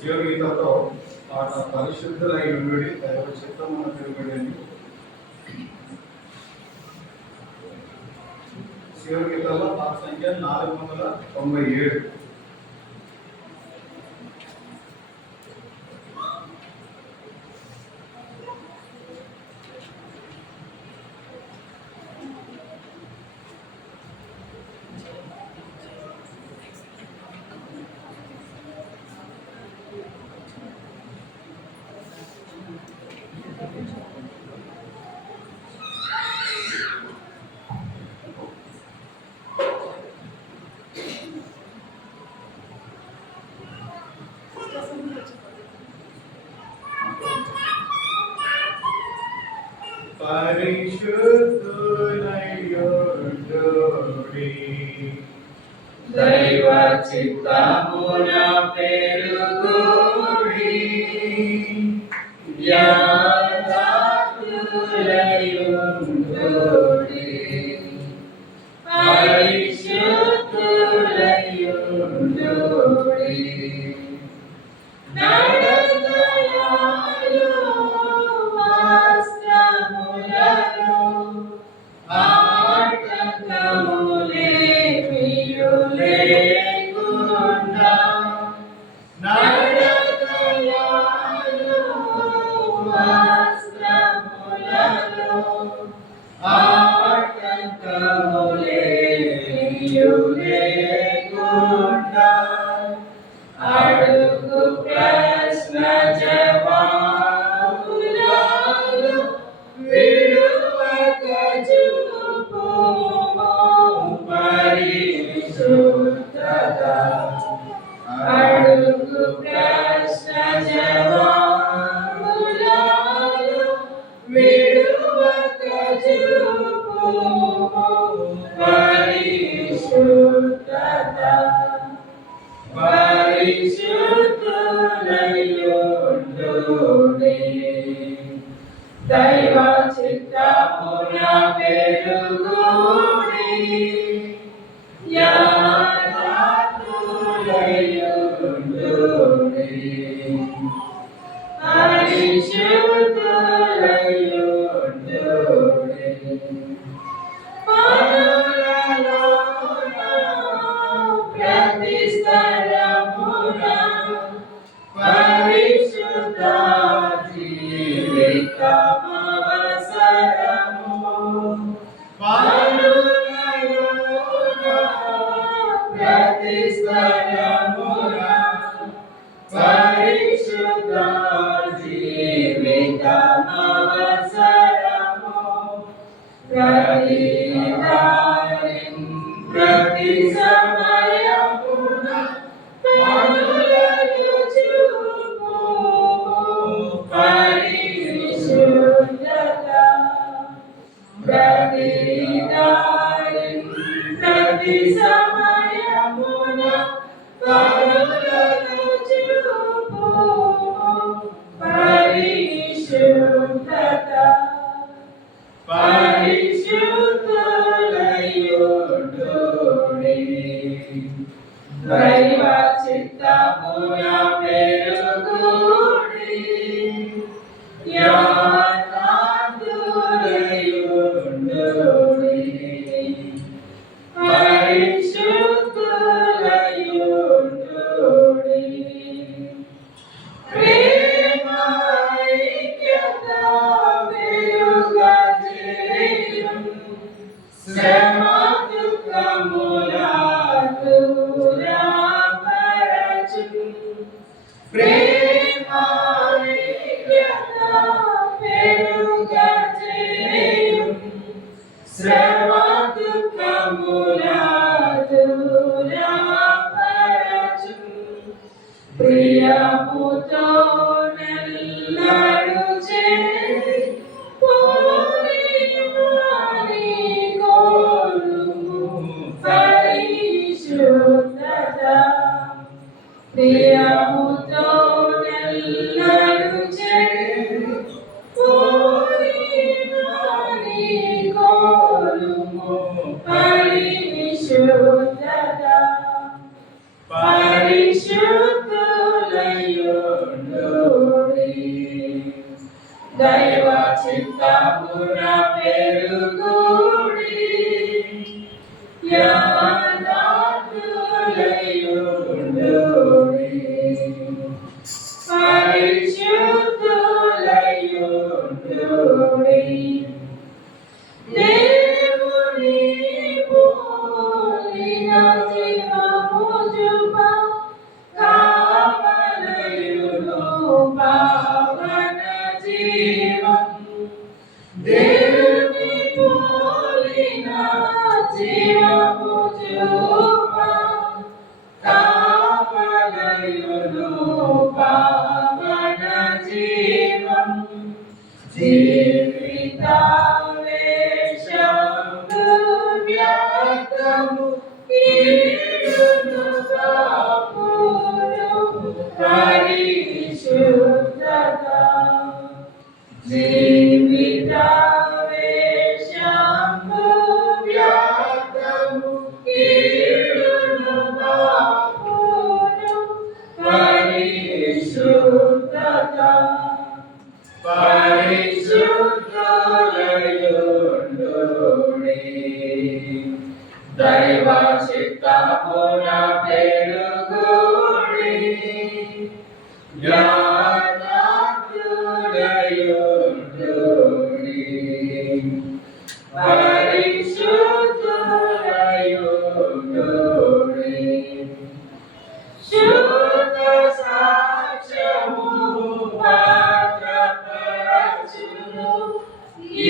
శివగీతతో పాట పరిశుద్ధులై ఉండి దైవ చిత్తమున తిరుగుడని. శివగీతలో పాట సంఖ్య 497. పరిశుద్ధులయ్యుండుడి దైవ చిత్తమున పెరుగుడి యథార్థులయ్యుండుడి పరిశుద్ధులయ్యుండుడి అడుగు ప్రశ్న జవాబులలో విడువక చూపుము పరిశుద్ధత. అడుగు ప్రశ్న జవాబులలో విడువక చూపుము పరిశుద్ధత. పరిశుద్ధులయ్యుండుడి దైవ చిత్తమున పెరుగుడి యథార్థులయ్యుండుడి పరిశుద్ధులయ్యుండుడి. ప్రతి స్థలమున పరిశుద్ధ జీవితమవసరము. ప్రతి స్థలమున పరిశుద్ధ జీవితమవసరము. ప్రతి సమయమున పనులను చూపు పరిశుద్ధత. ప్రతి సమయమున పనులను చూపు పరిశుద్ధత. పరిశుద్ధులయ్యుండుడి దైవ చిత్తమున పెరుగుడి యథార్థులయ్యుండుడి పరిశుద్ధులయ్యుండుడి. ప్రేమ ఐక్యత వెలుగజేయును శ్రమ దుఃఖముల దూరపరచును. ప్రేమ ఐక్యత వెలుగజేయును శ్రమ దుఃఖముల దూరపరచును. ప్రియముతో నెల్లరు చేరి పోరివాని కోరుము పరిశుద్ధత. ప్రియముతో నెల్లరు చేరి పోరివాని కోరుము పరిశుద్ధత. పరిశుద్ధులయ్యుండుడి జీవము చూప కావలయును పావన జీవం జీవితావేశము వ్యర్థము కీడును కాపును పరిశుద్ధత జీవితావేశము వ్యర్థము కీడును కాపును పరిశుద్ధత పరిశుద్ధులయుండుడి దైవ చిత్తమున పెరుగుడి జ్ఞానార్థులయుండుడి పరిశుద్ధులయుండుడి శుద్ధ సాక్ష్యము భద్రపరచును ఈ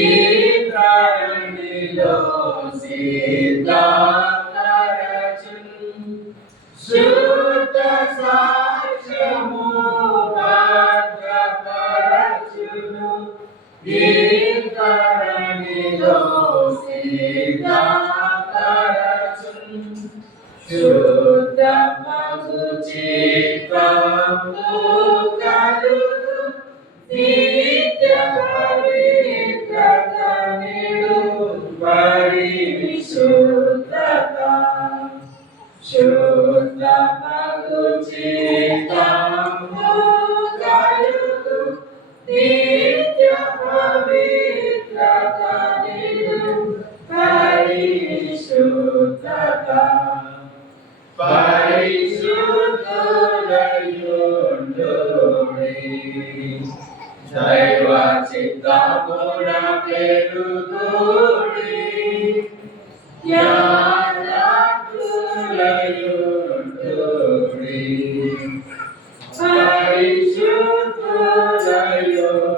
ధరణిలో సిద్ధపరచును శుద్ధ సాక్ష్యము భద్రపరచును ఈ ధరణిలో సిద్ధపరచును శుద్ధ మగు చిత్తము కలుగు నిత్య పవిత్రత నిడు పరిశుద్ధత శుద్ధ మగు చిత్తము కలుగు నిత్య పవిత్రత నిడు పరిశుద్ధత పరిశుద్ధులయుండుడి దైవ చిత్తమున పెరుగుడి జ్ఞానార్థులయుండుడి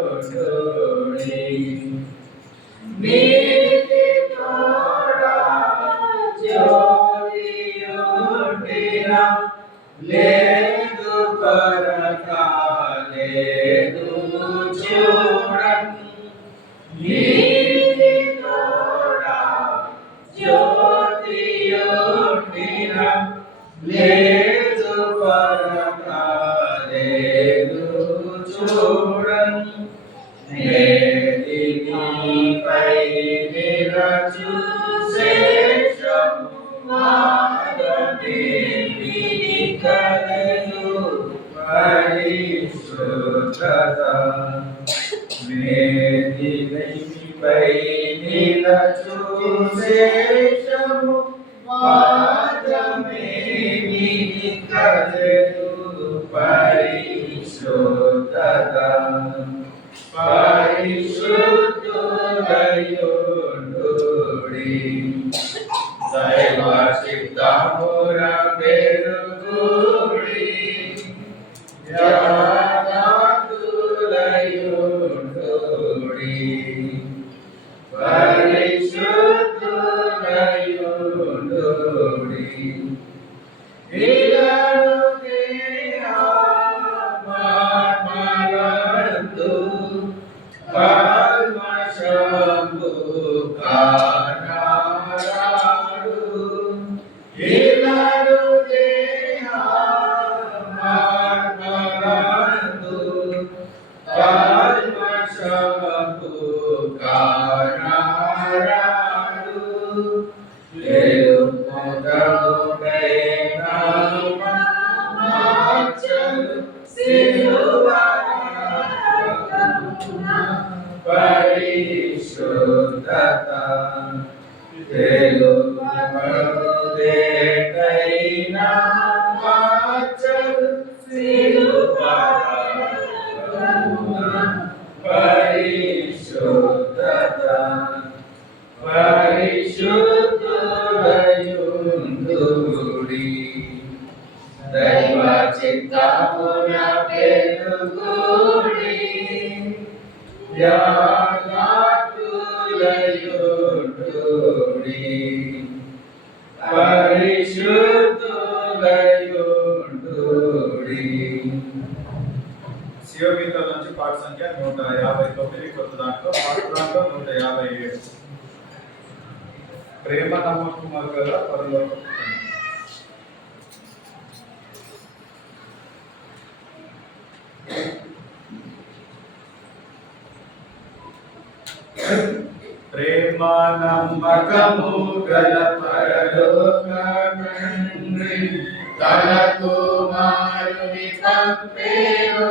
పరిశుద్ధులయుండుడి నీతి తోడా జ్యోతియుండినా లేదు కొరత లేదు చూడండి నీతి తోడా జ్యోతియుండినా లేదు కొరత లేదు చూడండి మేదినిపై నిరచు శేషము మాధవిని కలలు పరిశుద్ధత మేదినిపై నిరచు శేషము మాధవిని కలలు పరిశుద్ధత పరిశుద్ధులయుండుడి దైవ చిత్తమున పెరుగుడి జ్ఞానార్థులయుండుడి పరిశుద్ధులయుండుడి కల్మషము కానారాడు ఇలాడు దేహమార్మలందు కల్మషము కానారాడు తెలుపుదముడైన మార్చలు పరిశుద్ధత తెలుగుదేటైన మార్చలు పరిశుద్ధత పరిశుద్ధులయుండుడి దైవ చిత్తమున పెరుగుడి జ్ఞానార్థులయుండుడి పరిశుద్ధులయుండుడి. శివ గీతాల నుంచి పాట సంఖ్య 159, కొత్త దాంట్లో పాట దాంట్లో 157. ప్రేమ నమ్మకం గల పరలోకం. ప్రేమ నమ్మకము గల పరలోక తండ్రి తన కుమారుని పంపేను,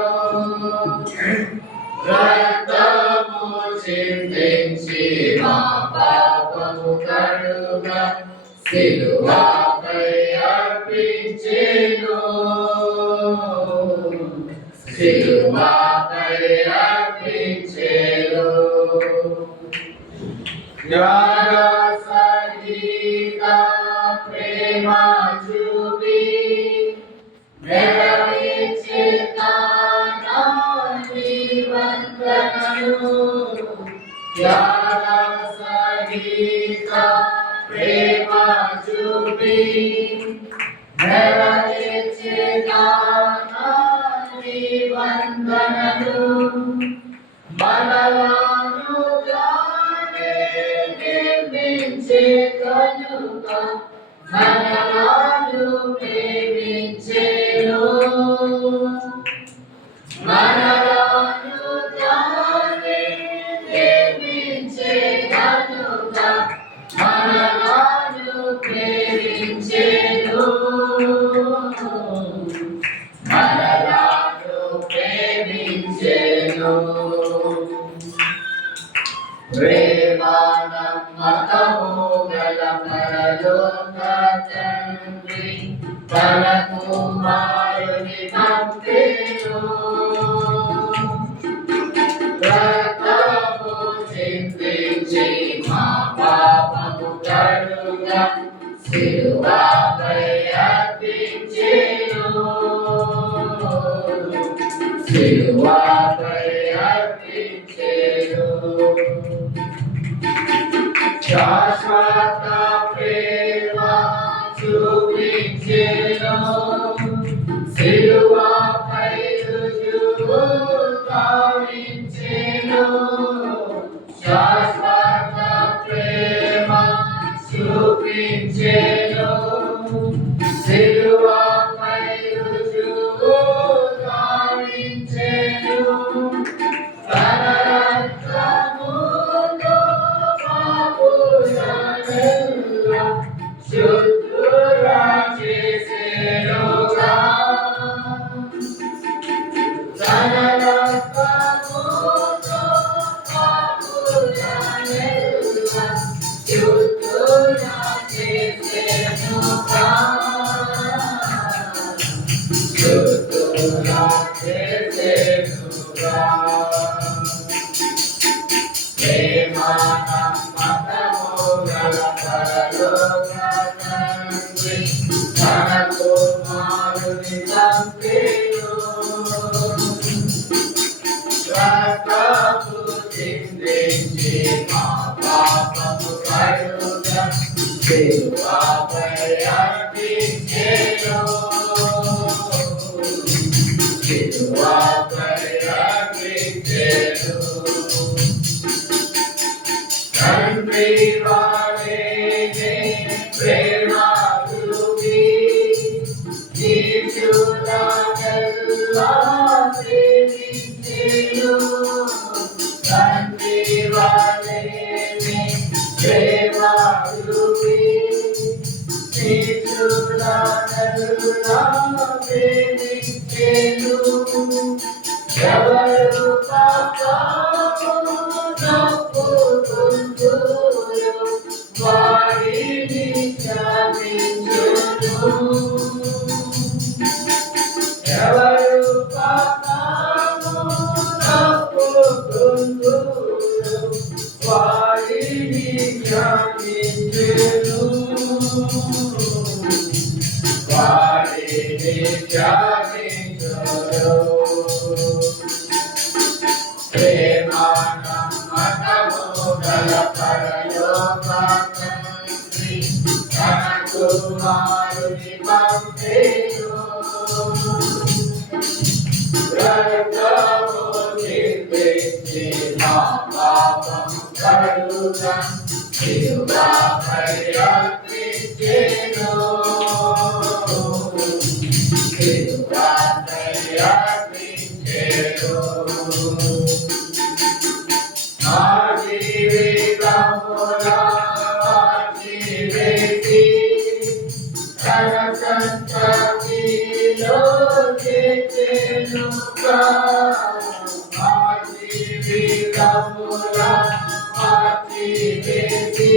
రక్తము చిందించి మా పాపము కడుగా సిలువపై అర్పించెను, సిలువపై అర్పించెను. త్యాగసహిత ప్రేమ చూపి నెరవేర్చిన నా నిబంధనను, త్యాగసహిత ప్రేమ చూపి నెరవేర్చిన నా నిబంధనను, మనలను ప్రేమించే కనుక మనలను ప్రేమించెను, మనలను ప్రేమించే కనుక మనలను ప్రేమించెను, మనలను ప్రేమించెను. ప్రేమ నమ్మకము గల పరలోక తండ్రి తన కుమారుని పంపెను, రక్తము చిందించి మా పాపము కడుగా సిలువపై అర్పించెను, సిలువపై అర్పించెను. శాశ్వత ప్రేమ చూపించెను, సిలువపై రుజువు గావించెను. శాశ్వత ప్రేమ చూపించెను, సిలువపై రుజువు గావించెను. తన రక్తముతో పాపులనెల్లా శుద్ధులా చేసెనుగా, తన రక్తముతో పాపులనెల్లా శుద్ధులా చేసెనుగా, శుద్ధులా చేసెనుగా. ప్రేమ నమ్మకము గల పరలోక తండ్రి తన కుమారుని పంపెను, రక్తము చిందించి మా పాపము కడుగా సిలువపై అర్పించెను, సిలువపై అర్పించెను. తండ్రి వాలేనే ప్రేమ చూపి జీవితాలెల్లా ప్రేమించెను, తండ్రి వాలేనే ప్రేమ చూపి జీవితాలెల్లా ప్రేమించెను. ఎవరు పాపము తప్పుకుందురో వారిని కుమారుని పంపేను రక్తము చిందించి మా పాపము కడుగా శిలువపై అర్పించెను శిలువపై అర్పించెను నా జీవితములో మార్చివేసి తన సంతతిలో చేర్చెను నా జీవితములో మార్చివేసి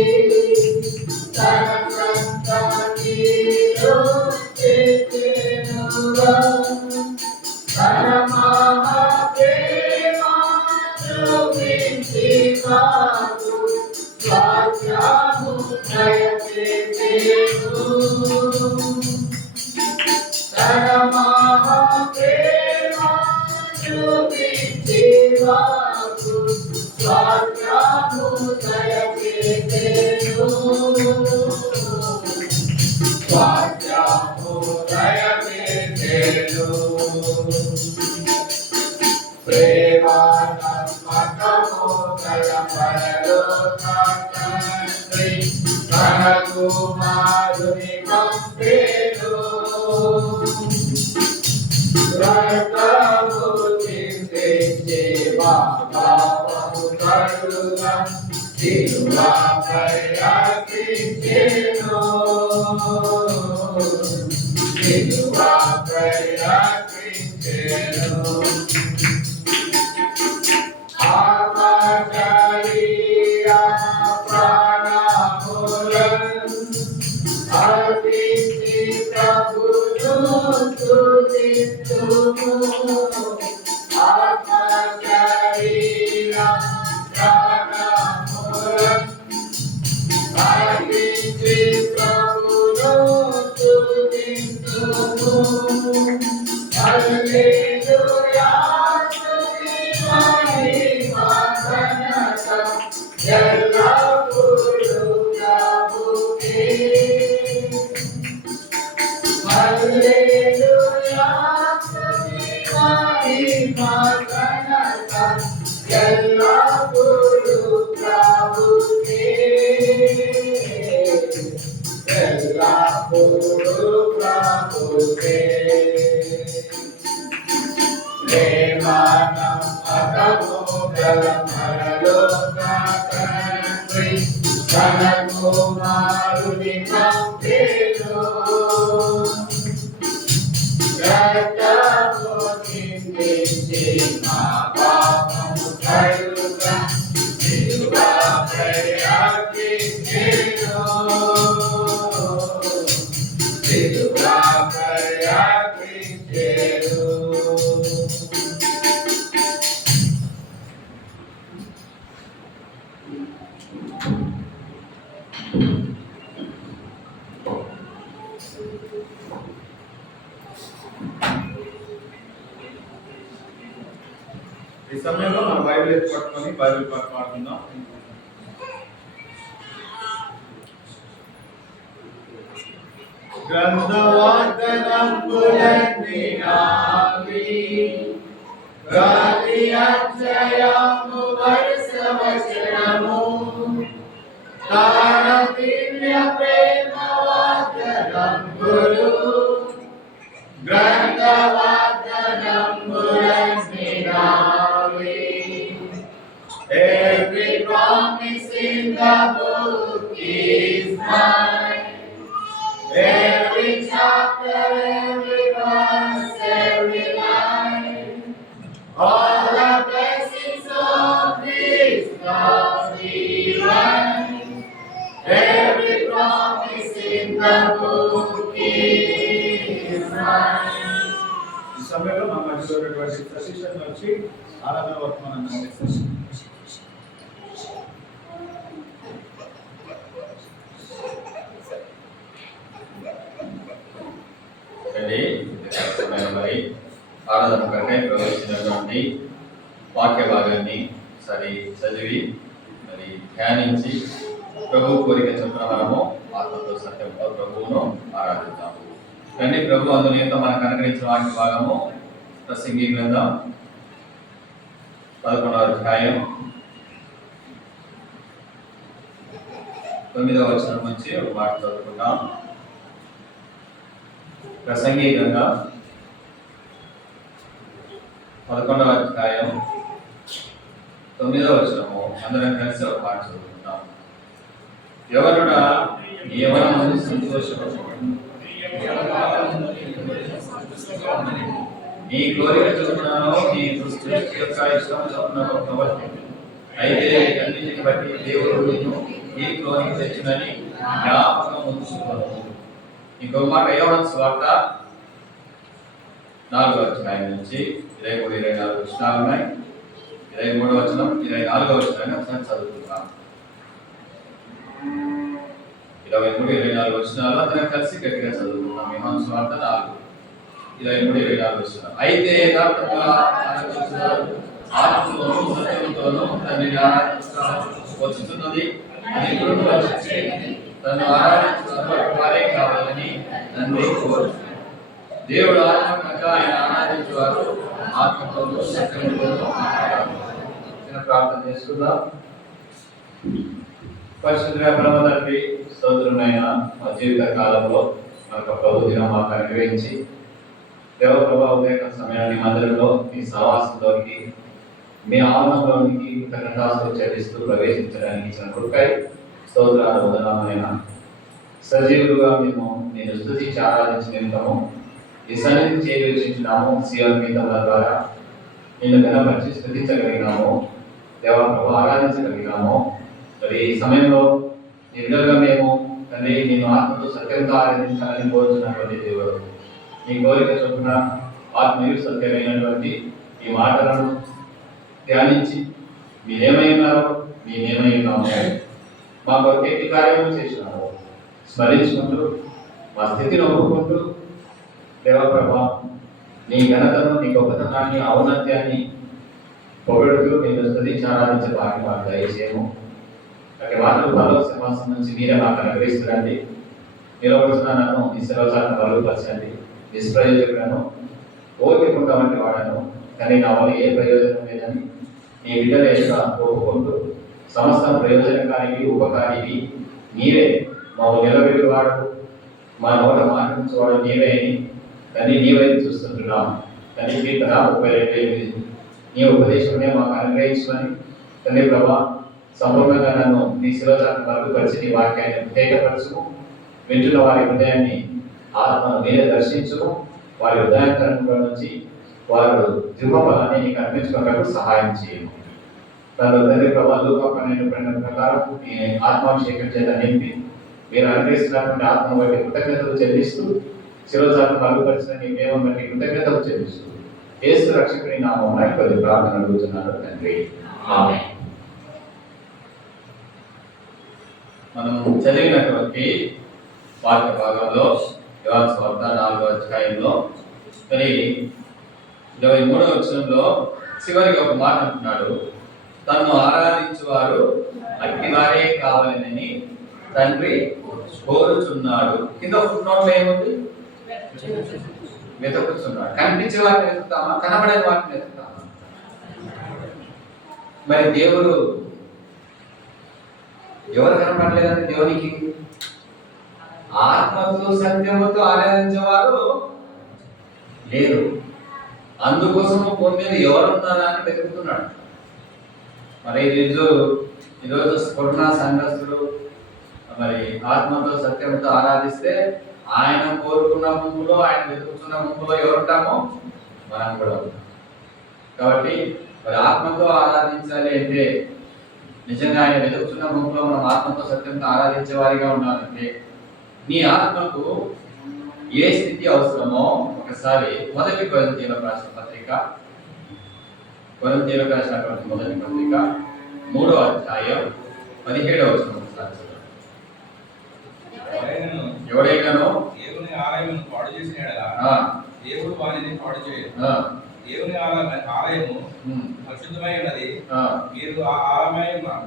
తన సంతతిలో చేర్చెను తన మహాప్రేమ చూపించి మాకు స్వాస్థ్యము దయచేసెను తన మహాప్రేమ చూపించి మాకు స్వాస్థ్యము దయచేసెను స్వాస్థ్యము దయచేసెను ప్రేమాత్మకము గల పరలోక తండ్రి తన కుమారుని పంపెను రక్తము చిందించి మా పాపము కడుగా శిలువపై అర్పించెను శిలువపై అర్పించెను ఆత్మశరీర ప్రాణములను అర్పించి ప్రభును స్తుతింతుము ఆత్మశరీర ప్రాణములను అర్పించి ప్రభును స్తుతింతుము హల్లెలూయా ఎల్లప్పుడూ ప్రభుకే హల్లెలూయా మహిమా ఘనత ఎల్లప్పుడూ ప్రభుకే ఎల్లప్పుడూ ప్రభుకే ప్రేమానమ్మకము గల పరలోక తండ్రి తన కుమారుని పంపెను రక్తము చిందించి మా పాపము కడుగా శిలువపై అర్పించెను శిలువపై అర్పించెను ఈ సమయంలో మన బైబిల్ ఎత్తి పట్టుకొని బైబిల్ పాట పాడుకుందాం. గ్రంథవార్తనంబులన్నీ నావి గాలి అక్షయము వరుస వచనము తార దివ్య ప్రేమ వార్తనంబులు గ్రంథవార్తనంబులన్నీ నావి Every promise in the book is mine. Every chapter, every verse, every line, all the blessings of His love divine. Every promise in the book is mine. ఈ సమయంలో మా మధ్యలో ఉన్నటువంటి సశిషన్ వచ్చి ఆరాధన వర్తమానం అందిస్తారు. మరి ఆరాధన కంటే ప్రవేశించినటువంటి వాక్య భాగాన్ని సరి చదివి మరి ధ్యానించి ప్రభు కోరిక చొప్పున మనము ఆత్మతో సత్యంతో ప్రభువును ఆరాధిద్దాము. రండి, ప్రభు అందులో మనకు అనుగ్రహించిన వాక్య భాగము ప్రసంగి గ్రంథం 11వ అధ్యాయం 9వ వచనం నుంచి ఒక మాట చదువుకుంటాం. ప్రసంగి గ్రంథం 11వ అధ్యాయం 9వ వచనము అందరం కలిసి ఒక మాట చదువుకుంటాం. ఎవరుడా యవ్వనమందు సంతోషపడు, నీ కోరిక చొప్పునను నీ సృష్టి యొక్క ఇష్టం చొప్పునను ప్రవర్తించు. అయితే అన్నిటిని బట్టి దేవుడు నిన్ను ఈ క్రోనికి తెచ్చునని జ్ఞాపకం ఉంచుకోను. ఇంకొక మాట యోహాను సువార్త 4వ అధ్యాయం నుంచి 23-24 వచనాలు ఉన్నాయి. 23వ వచనం 24వ వచనాన్ని ఒకసారి చదువుకుంటాం. 23-24 వచనాలు అందరం కలిసి గట్టిగా చదువుకుంటాం. యోహాను సువార్త 4:23-24 వచనాలు. అయితే యథార్థముగా ఆరాధించువారు ఆత్మలోను సత్యముతోను తండ్రిని ఆరాధించుచున్నది అని ఇప్పుడు వచ్చి తను ఆరాధించువారు వారే కావాలని తండ్రి కోరు. దేవుడు ఆత్మ కనుక ఆయన ఆరాధించేవారు ఆత్మతోనూ సత్యముతోనూ ప్రార్థన చేసుకుందాం. పరిశుద్ధ పరమ తండ్రి, స్తోత్రమైన మా జీవిత కాలంలో మనకు ప్రభు దినం మాకు అనుగ్రహించి దేవ ప్రభా ఉదయ సమయాన్ని మందిరంలో మీ సహవాసంలోకి మీ ఆనందంలోనికి కృతజ్ఞతాస్తులు చెల్లిస్తూ ప్రవేశించడానికి ఇచ్చిన కృపై స్తోత్రాలు వందనాలైన సజీవులుగా మేము నేను స్తుతించి ఆరాధించిన నిమిత్తము ఈ సన్నిధి చేయించినాము. సీఎం గీతముల ద్వారా నిన్ను ఘనపరిచి స్తుతించగలిగినాము. దేవ ప్రభు ఆరాధించగలిగినాము. మరి ఈ సమయంలో నిర్గలుగా మేము తండ్రి నేను ఆత్మతో సత్యంతో ఆరాధించాలని కోరుతున్నటువంటి దేవుడు, నీ కోరిక చొప్పున ఆత్మీయ సత్యమైనటువంటి ఈ మాటలను ధ్యానించి మీరేమైనారో మేమేమైనామో మా కొరకు ఎట్టి కార్యములు చేసినామో స్మరించుకుంటూ మా స్థితిని ఒప్పుకుంటూ దేవప్రభ నీ ఘనతను నీ గొప్పతనాన్ని ఔన్నత్యాన్ని పొగడుతూ నేను స్తుతించి ఆరాధించే భాగ్యం మాకు దయచేయము. అటు మాటలు పరలోక సింహాసనం నుంచి మీరే మాకు అనుగ్రహిస్తురండి. నిలబడుతున్న నన్ను నీ శిరోజాలను బలపరచండి. నిష్ప్రయోజకులను ఓర్పుకుంటా వంటి వాడను, కానీ నా వల్ల ఏ ప్రయోజనం లేదని నీ బిడ్డల యొక్క ఒప్పుకుంటూ సమస్త ప్రయోజనకారికి ఉపకారికి నీవే మా నిలబెట్టువాడు, మా నోట మాట్లాడించేవాడు నీవే అని కానీ నీవైతే చూస్తుంటున్నాం. కానీ మీ కదా 32 నీ ఉపదేశమే మాకు అనుగ్రహించమని తండ్రి ప్రభా సంపూర్ణంగా నన్ను నీ శిరోజాన్ని మరుగుపరిచి నీ వాక్యాన్ని ఉత్తేజపరచుము. వింటున్న వారి హృదయాన్ని ఆత్మను మీరే దర్శించుము. వారి హృదయాంతరంలో నుంచి వారు దివ్వబలాన్ని నీకు అర్పించుకోవడానికి సహాయం చేయము. తన తండ్రి ప్రభా లోకమైన ప్రకారం ఈ ఆత్మాభిషేకం చేత నింపి మీరు అనుగ్రహిస్తున్నటువంటి ఆత్మ బట్టి కృతజ్ఞతలు చెల్లిస్తూ శిరోజాన్ని మరుగుపరిచిన నీ ప్రేమ బట్టి కృతజ్ఞతలు చెల్లిస్తూ యేసు రక్షకుని నామమున కొద్ది ప్రార్థన అడుగుతున్నాను తండ్రి, ఆమేన్. మనం చదివినటువంటి వాక్య భాగంలో యోహాను సువార్త 4వ అధ్యాయంలో మరి 23వ వచనంలో చివరికి ఒక మాట అంటున్నాడు, తన్ను ఆరాధించువారు అట్టి వారే కావాలని తండ్రి కోరుచున్నాడు. కింద ఫుట్నోట్లో ఏముంది? వెతుకుతున్నాడు. కనిపించే వాటిని వెతుకుతామా, కనబడే వాటిని వెతుకుతామా? మరి దేవుడు ఎవరు కనపడలేదంటే దేవునికి ఆత్మతో సత్యముతో ఆరాధించేవారు లేరు. అందుకోసం పొందేది ఎవరున్నారా అని వెతుకుతున్నాడు. మరి ఈరోజు స్ఫురణ సంఘస్థులు మరి ఆత్మతో సత్యంతో ఆరాధిస్తే ఆయన కోరుకున్న ముందులో ఆయన వెతుకుతున్న ముందులో ఎవరుంటామో మనం కూడా ఉంటాం. కాబట్టి మరి ఆత్మతో ఆరాధించాలి అంటే నిజంగా ఆయన వెతుకుతున్న ముందులో మనం ఆత్మతో సత్యంతో ఆరాధించే వారిగా ఉండాలంటే నీ ఆత్మకు ఏ స్థితి అవసరమో ఒకసారి మొదటి కొరింథీయులకు రాసిన పత్రిక, కొరింథీయులకు రాసినటువంటి మొదటి పత్రిక 3వ అధ్యాయం 17వ వచనం ఒకసారి ఎవడైనానో దేవుని ఆలయమును పాడు చేసిన యెడల దేవుడు వానిని పాడు చేయడు. దేవుని ఆలయము పరిశుద్ధమై ఉన్నది,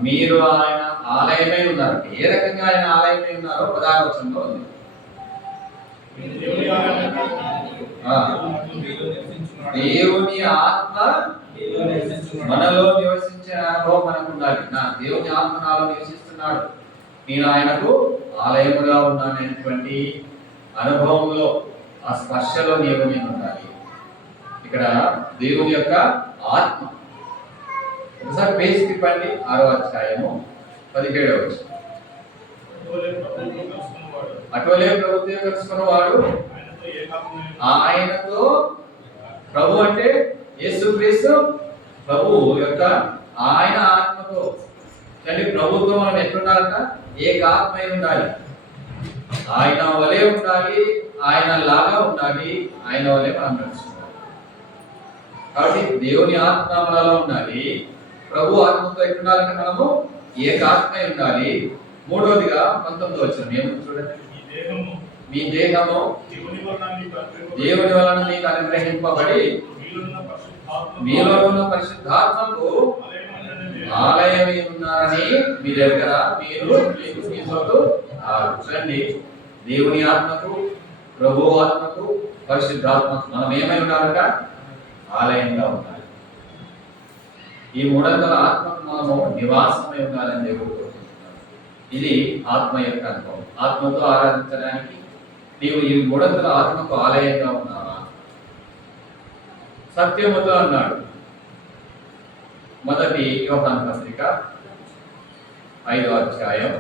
మీరు ఆయన ఆలయమై ఉన్నారు. ఏ రకంగా ఆయన ఆలయమై ఉన్నారో 16వ వచనంలో ఉంది. దేవుని ఆత్మ మనలో నివసించే అనుభవం మనకు ఉండాలి. నా దేవుని ఆత్మ నాలో నివసిస్తున్నాడు, నేను ఆయనకు ఆలయముగా ఉన్నాననేటువంటి అనుభవంలో, ఆ స్పర్శలో నీవు నేను ఉండాలి. ఇక్కడ దేవుని యొక్క ఆత్మ. ఒకసారి పేజ్ తిప్పండి, 6వ అధ్యాయము 17వ వచనం. అటువలే ప్రభుత్వం కలుసుకున్నవాడు ఆయనతో, ప్రభు అంటే యేసుక్రీస్తు ప్రభు యొక్క ఆయన ఆత్మతో. అంటే ప్రభుత్వం మనం ఎట్లుండాలంట? ఏకాత్మై ఉండాలి, ఆయన వలె ఉండాలి, ఆయన లాగా ఉండాలి, ఆయన వలె మనం నడుచుకోవాలి. కాబట్టి దేవుని ఆత్మ మనలో ఉండాలి, ప్రభు ఆత్మతో ఎట్లుండాలంటే మనము ఏకాత్మై ఉండాలి. మూడవదిగా 19వ వచనం ఏమని చూడండి. మీ దేహము దేవుని వలన మీకు అనుగ్రహింపబడి మీలో ఉన్న పరిశుద్ధాత్మకు ఆలయమై ఉన్నారని మీ దగ్గర మీరు చూడండి. దేవుని ఆత్మకు, ప్రభు ఆత్మకు, పరిశుద్ధాత్మకు మనం ఏమై ఉండాలంట? ఆలయంగా ఉండాలి. ఈ మూడంతల ఆత్మకు మనము నివాసమై ఉండాలని దేవుడు కోరుకుంటున్నాడు. ఇది ఆత్మ యొక్క అనుభవం. ఆత్మతో ఆరాధించడానికి నీవు ఈ మూడంతల ఆత్మకు ఆలయంగా ఉన్నావా? సత్యముతో అన్నాడు. మొదటి యోహాను పత్రిక 5వ అధ్యాయం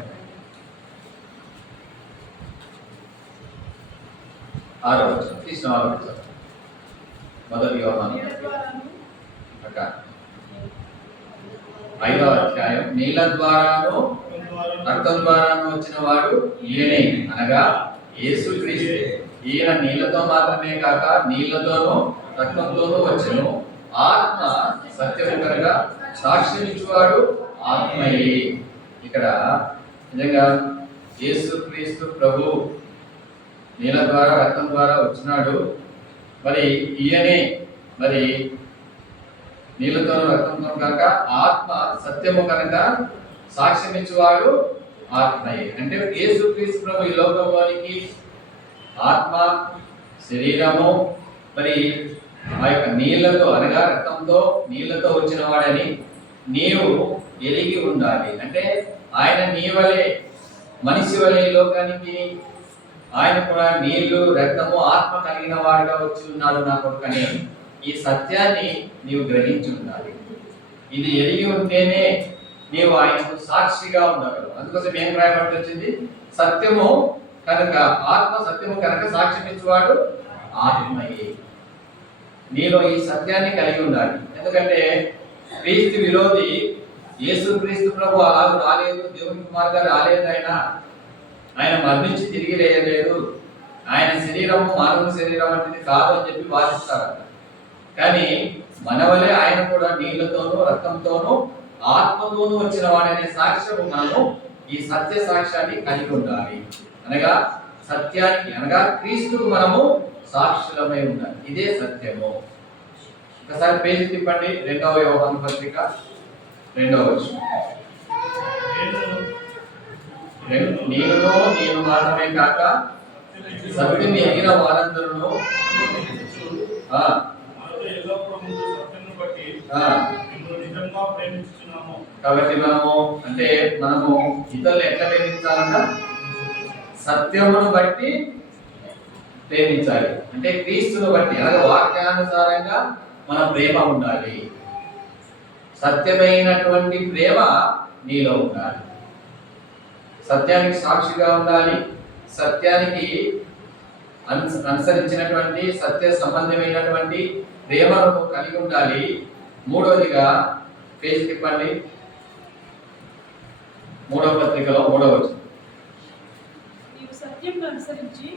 6వ వచనం. తీసినారు మొదటి యోహాను అక్క 5వ అధ్యాయం. నీళ్ళ ద్వారాను రక్తం ద్వారాను వచ్చిన వాడు ఈయనే, అనగా యేసుక్రీస్తు. ఈయన నీళ్లతో మాత్రమే కాక నీళ్లతోనూ రక్తంతోనూ వచ్చెను. ఆత్మ సత్యము కనుక సాక్ష్యం ఇచ్చువాడు ఆత్మయే. ఇక్కడ నిజంగా యేసుక్రీస్తు ప్రభు నీళ్ళ ద్వారా రక్తం ద్వారా వచ్చినాడు. మరి ఈయనే మరి నీళ్ళతోనూ రక్తంతో కాక ఆత్మ సత్యము కనుక సాక్ష్యం ఇచ్చువాడు ఆత్మయే. అంటే యేసుక్రీస్తు ప్రభు ఈ లోకంలోనికి ఆత్మ, శరీరము, మరి ఆ యొక్క నీళ్లతో అనగా రక్తంతో నీళ్లతో వచ్చిన వాడని నీవు ఎరిగి ఉండాలి. అంటే ఆయన నీ వలె మనిషి వలె ఈ లోకానికి ఆయన కూడా నీళ్లు, రక్తము, ఆత్మ కలిగిన వాడుగా వచ్చి ఉన్నాడు నా కొడుకని ఈ సత్యాన్ని నీవు గ్రహించి ఉండాలి. ఇది ఎరిగి ఉంటేనే నీవు ఆయనకు సాక్షిగా ఉండగలవు. అందుకోసం ఏం రాయబడి వచ్చింది? సత్యము కనుక, ఆత్మ సత్యము కనుక సాక్ష్యం ఇచ్చేవాడు ఆత్మయే. నీలో ఈ సత్యాన్ని కలిగి ఉండాలి. ఎందుకంటే క్రీస్తు విరోధి యేసుక్రీస్తు ప్రభు అలా రాలేదు, దేవుని కుమారుగా రాలేదు. ఆయన మరణించి తిరిగి లేయలేదు, ఆయన శరీరము మానవ శరీరం అనేది కాదు అని చెప్పి వాదిస్తారు. కానీ మన వలె ఆయన కూడా నీళ్లతోనూ రక్తంతోనూ ఆత్మతోనూ వచ్చిన వాడనే సాక్ష్యము మనము ఈ సత్య సాక్ష్యాన్ని కలిగి ఉండాలి. అనగా సత్యానికి అనగా క్రీస్తుకు మనము సాక్షులమై ఉండాలి. ఇదే సత్యము. ఒకసారి పేజీ తిప్పండి, 2వ యోహాను పత్రిక 2వ వచనం. నేను మాత్రమే కాక సత్యం ఎరిగిన వారందరూ కాబట్టి మనము ఇతరులు ఎట్లా ప్రేమించాలంట? సత్యమును బట్టి ప్రేమించాలి. అంటే క్రీస్తును బట్టి అలాగే వాక్యానుసారంగా మన ప్రేమ ఉండాలి. సత్యమైనటువంటి ప్రేమ నీలో ఉండాలి. సత్యానికి సాక్షిగా ఉండాలి. సత్యానికి అనుసరించినటువంటి సత్య సంబంధమైనటువంటి ప్రేమను కలిగి ఉండాలి. మూడవదిగా పేజీ తిప్పండి, 3వ పత్రికలో 3వ వచనం. నీవు సత్యం అనుసరించి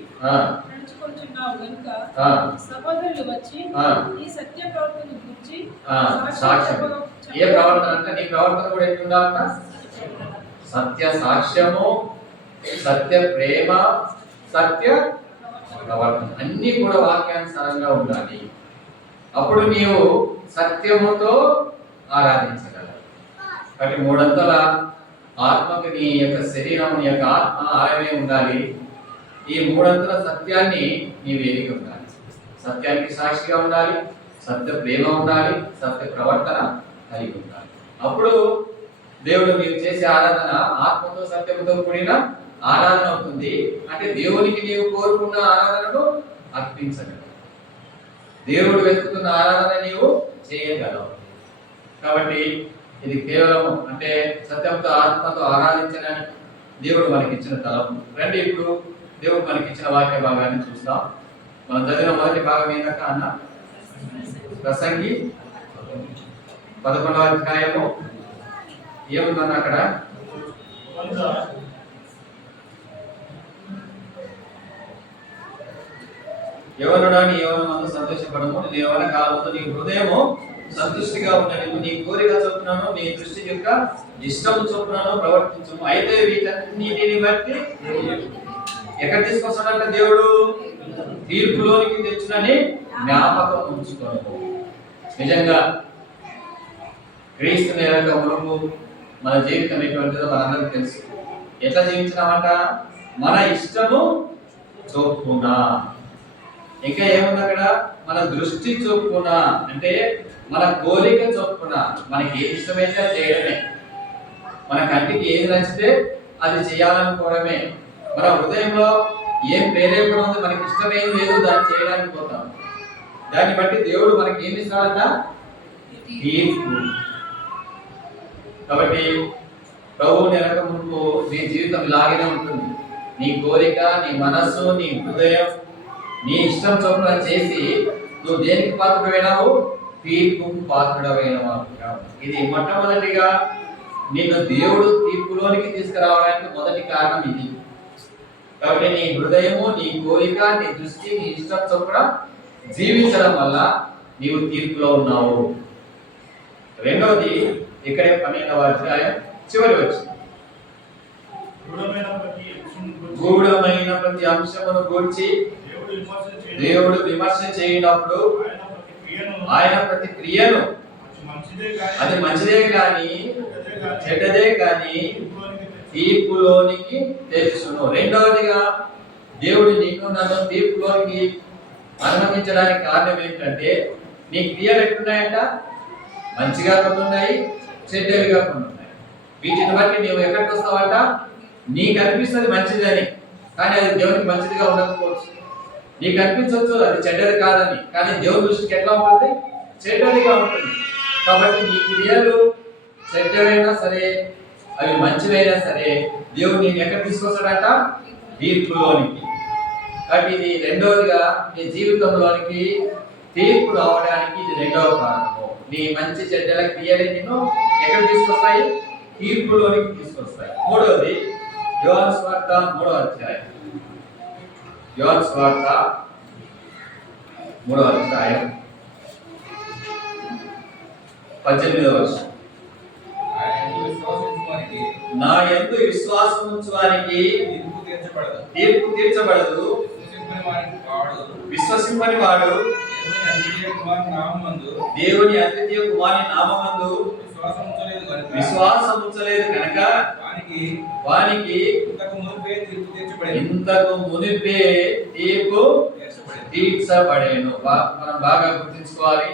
నడుచుకొంచున్నావు గనుక సహోదరులు వచ్చి ఈ సత్య ప్రవర్తన గురించి సాక్ష్యం. ఏ ప్రవర్తన అంటే నీ ప్రవర్తన కూడా ఎట్లా ఉండాలంట? సత్య సాక్ష్యము, సత్య ప్రేమ, సత్య ప్రవర్తన అన్ని కూడా వాక్యానుసారంగా ఉండాలి. అప్పుడు నీవు సత్యముతో ఆరాధించగలవు. కాబట్టి మూడంతల ఆత్మకి నీ యొక్క శరీరం, నీ యొక్క ఆత్మ ఆలయమే ఉండాలి. ఈ మూడంతుల సత్యాన్ని నీవు ఎరిగి ఉండాలి. సత్యానికి సాక్షిగా ఉండాలి, సత్య ప్రేమ ఉండాలి, సత్య ప్రవర్తన కలిగి ఉండాలి. అప్పుడు దేవుడు నీవు చేసే ఆరాధన ఆత్మతో సత్యంతో కూడిన ఆరాధన అవుతుంది. అంటే దేవునికి నీవు కోరుకున్న ఆరాధనను అర్పించగలవు, దేవుడు వెతుకుతున్న ఆరాధన నీవు చేయగలవు. కాబట్టి ఇది కేవలం అంటే సత్యంతో ఆత్మతో ఆరాధించడానికి దేవుడు మనకి ఇచ్చిన తలపు. రండి ఇప్పుడు దేవుడు మనకి ఇచ్చిన వాక్య భాగాన్ని చూస్తాం. మనం చదివిన మొదటి భాగం ఏంటక్క అన్న? ప్రసంగి 11వ అధ్యాయము ఏముందన్న అక్కడ? యవనుడా నీ యవనమందు సంతోషపడము, నీ యవన కాలమందు నీ హృదయము సంతుష్టిగా ఉండని, నీ కోరిక చొప్పునను నీ దృష్టి యొక్క ఇష్టము చొప్పునను ప్రవర్తించము. అయితే వీటన్నిటిని బట్టి ఎక్కడ తీసుకొస్తాడంటే దేవుడు తీర్పులోనికి తెచ్చునని జ్ఞాపకం ఉంచుకోను. నిజంగా క్రీస్తు నేరక మునుపు మన జీవితం ఎటువంటిదో మనందరికీ తెలుసు. ఎట్లా జీవించినామంట? మన ఇష్టము చొప్పున. ఇంకా ఏముంది అక్కడ? మన దృష్టి చొప్పున, అంటే మన కోరిక చొప్పున. మనకి ఏది ఇష్టమైతే చేయడమే, మన కంటికి ఏది నచ్చితే అది చేయాలనుకోవడమే. మన హృదయంలో ఏం ప్రేరేపణ ఉంది, మనకి ఇష్టమేం లేదు, దాన్ని చేయడానికి పోతాం. దాన్ని బట్టి దేవుడు మనకి ఏమి ఇస్తాడంట? తీర్పు. కాబట్టి ప్రభువుని ఎనక ముందు నీ జీవితం ఇలాగనే ఉంటుంది. నీ కోరిక, నీ మనస్సు, నీ హృదయం, నీ ఇష్టం చొప్పున చేసి నువ్వు దేనికి పాత్రుడైనావు? తీర్పు పాత్రుడమైనవు. ఇది మొట్టమొదటిగా నిన్ను దేవుడు తీర్పులోనికి తీసుకురావడానికి మొదటి కారణం ఇది. కాబట్టి నీ హృదయము, నీ కోరిక, నీ దృష్టి, నీ ఇష్టం చొప్పున జీవించడం వల్ల నీవు తీర్పులో ఉన్నావు. రెండవది ఇక్కడే 12వ అధ్యాయం చివరి వచ్చింది. గూఢమైన ప్రతి అంశమును గూర్చి దేవుడు విమర్శ చేయనప్పుడు ఆయన ప్రతి క్రియను అది మంచిదే కానీ చెడ్డదే కానీ తీర్పులోనికి తెచ్చును. రెండవదిగా దేవుడు నీకు నన్ను తీర్పులోనికి అనుమతించడానికి కారణం ఏంటంటే నీ క్రియలు ఎట్లున్నాయంట? మంచిగా కొన్ని ఉన్నాయి, చెడ్డవిగా కొన్ని ఉన్నాయి. వీటిని బట్టి నువ్వు ఎక్కడికి వస్తావంట? నీకు అనిపిస్తుంది మంచిదని, కానీ అది దేవునికి మంచిదిగా ఉండకపోవచ్చు. నీకు అనిపించవచ్చు అది చెడ్డది కాదని, కానీ దేవుని దృష్టికి ఎట్లా ఉంటుంది? చెడ్డదిగా ఉంటుంది. కాబట్టి నీ క్రియలు చెడ్డవైనా సరే, అవి మంచివైనా సరే, దేవుడు నేను ఎక్కడ తీసుకొస్తాడట? తీర్పులోనికి. కాబట్టి ఇది రెండవదిగా నీ జీవితంలోనికి తీర్పు రావడానికి ఇది రెండవ కారణము. నీ మంచి చెడ్డల క్రియలు నిన్ను ఎక్కడ తీసుకొస్తాయి? తీర్పులోనికి తీసుకొస్తాయి. మూడవది యోహాను సువార్త 3వ అధ్యాయం. యోహాను సువార్త 3వ అధ్యాయం 18వ వచనం. నా యందు విశ్వాసం ఉంచు వారికి తీర్పు తీర్చబడదు. విశ్వసింపని వాడు దేవుని అద్వితీయ కుమారుని నామమందు విశ్వాసం ఉంచలేదు కనుక వానికి ఇంతకు మునిపే తీర్పు తీర్చబడేను. మనం బాగా గుర్తుంచుకోవాలి.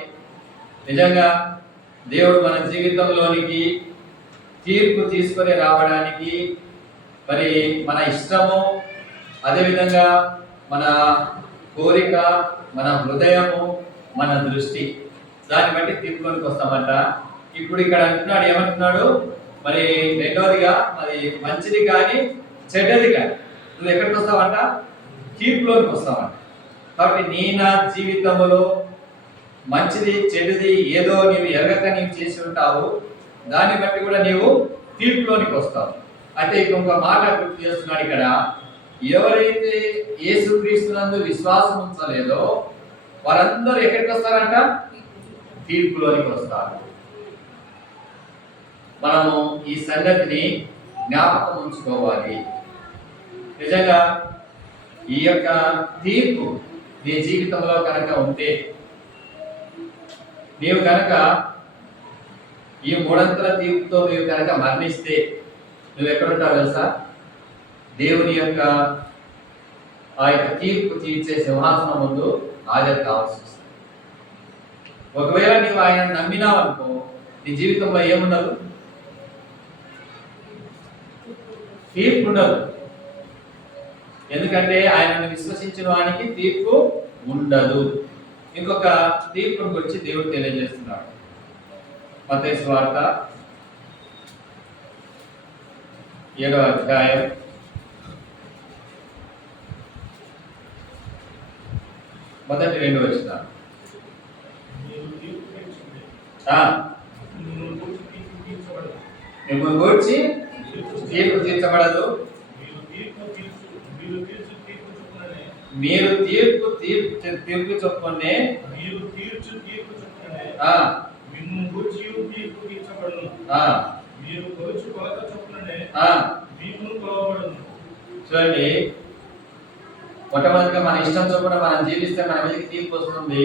నిజంగా దేవుడు మన జీవితంలోనికి తీర్పు తీసుకొని రావడానికి మరి మన ఇష్టము, అదేవిధంగా మన కోరిక, మన హృదయము, మన దృష్టి, దాన్ని బట్టి తీర్పులోనికి వస్తామంట. ఇప్పుడు ఇక్కడ అంటున్నాడు, ఏమంటున్నాడు? మరి రెండవదిగా మరి మంచిది కానీ చెడ్డది కానీ నువ్వు ఎక్కడికి వస్తావంట? తీర్పులోనికి వస్తావంట. కాబట్టి నీ నా జీవితంలో మంచిది చెడుది ఏదో నీవు ఎరగక నీవు చేసి ఉంటావు, దాన్ని బట్టి కూడా నీవు తీర్పులోనికి వస్తావు. అయితే ఇంకొక మాట గుర్తు చేస్తున్నాడు ఇక్కడ. ఎవరైతే యేసుక్రీస్తునందు విశ్వాసం ఉంచలేదో వారందరూ ఎక్కడికి వస్తారంట? తీర్పులోనికి వస్తారు. మనము ఈ సంగతిని జ్ఞాపకం ఉంచుకోవాలి. నిజంగా ఈ యొక్క తీర్పు నీ జీవితంలో కనుక ఉంటే, నీవు కనుక ఈ మూడంతల తీర్పుతో నీవు కనుక మరణిస్తే నువ్వు ఎక్కడుంటావు తెలుసా? దేవుని యొక్క ఆ యొక్క తీర్పు తీర్చే సింహాసనం ముందు హాజరు కావాల్సి వస్తుంది. ఒకవేళ నీవు ఆయన నమ్మినావు అనుకో, నీ జీవితంలో ఏముండదు? తీర్పు ఉండదు. ఎందుకంటే ఆయనను విశ్వసించిన వానికి తీర్పు ఉండదు. ఇంకొక తీర్పును గురించి దేవుడు తెలియజేస్తున్నాడు. మత్తయి సువార్త 7వ అధ్యాయం 1-2 వచనాలు. మిమ్మల్ని గూర్చి తీర్పు తీర్చబడదు, మీరు తీర్పు చొప్పునే చూడండి, మొట్టమొదటిగా మన ఇష్టం చొప్పున మనం జీవిస్తే మన మీదకి తీర్పు వస్తుంది.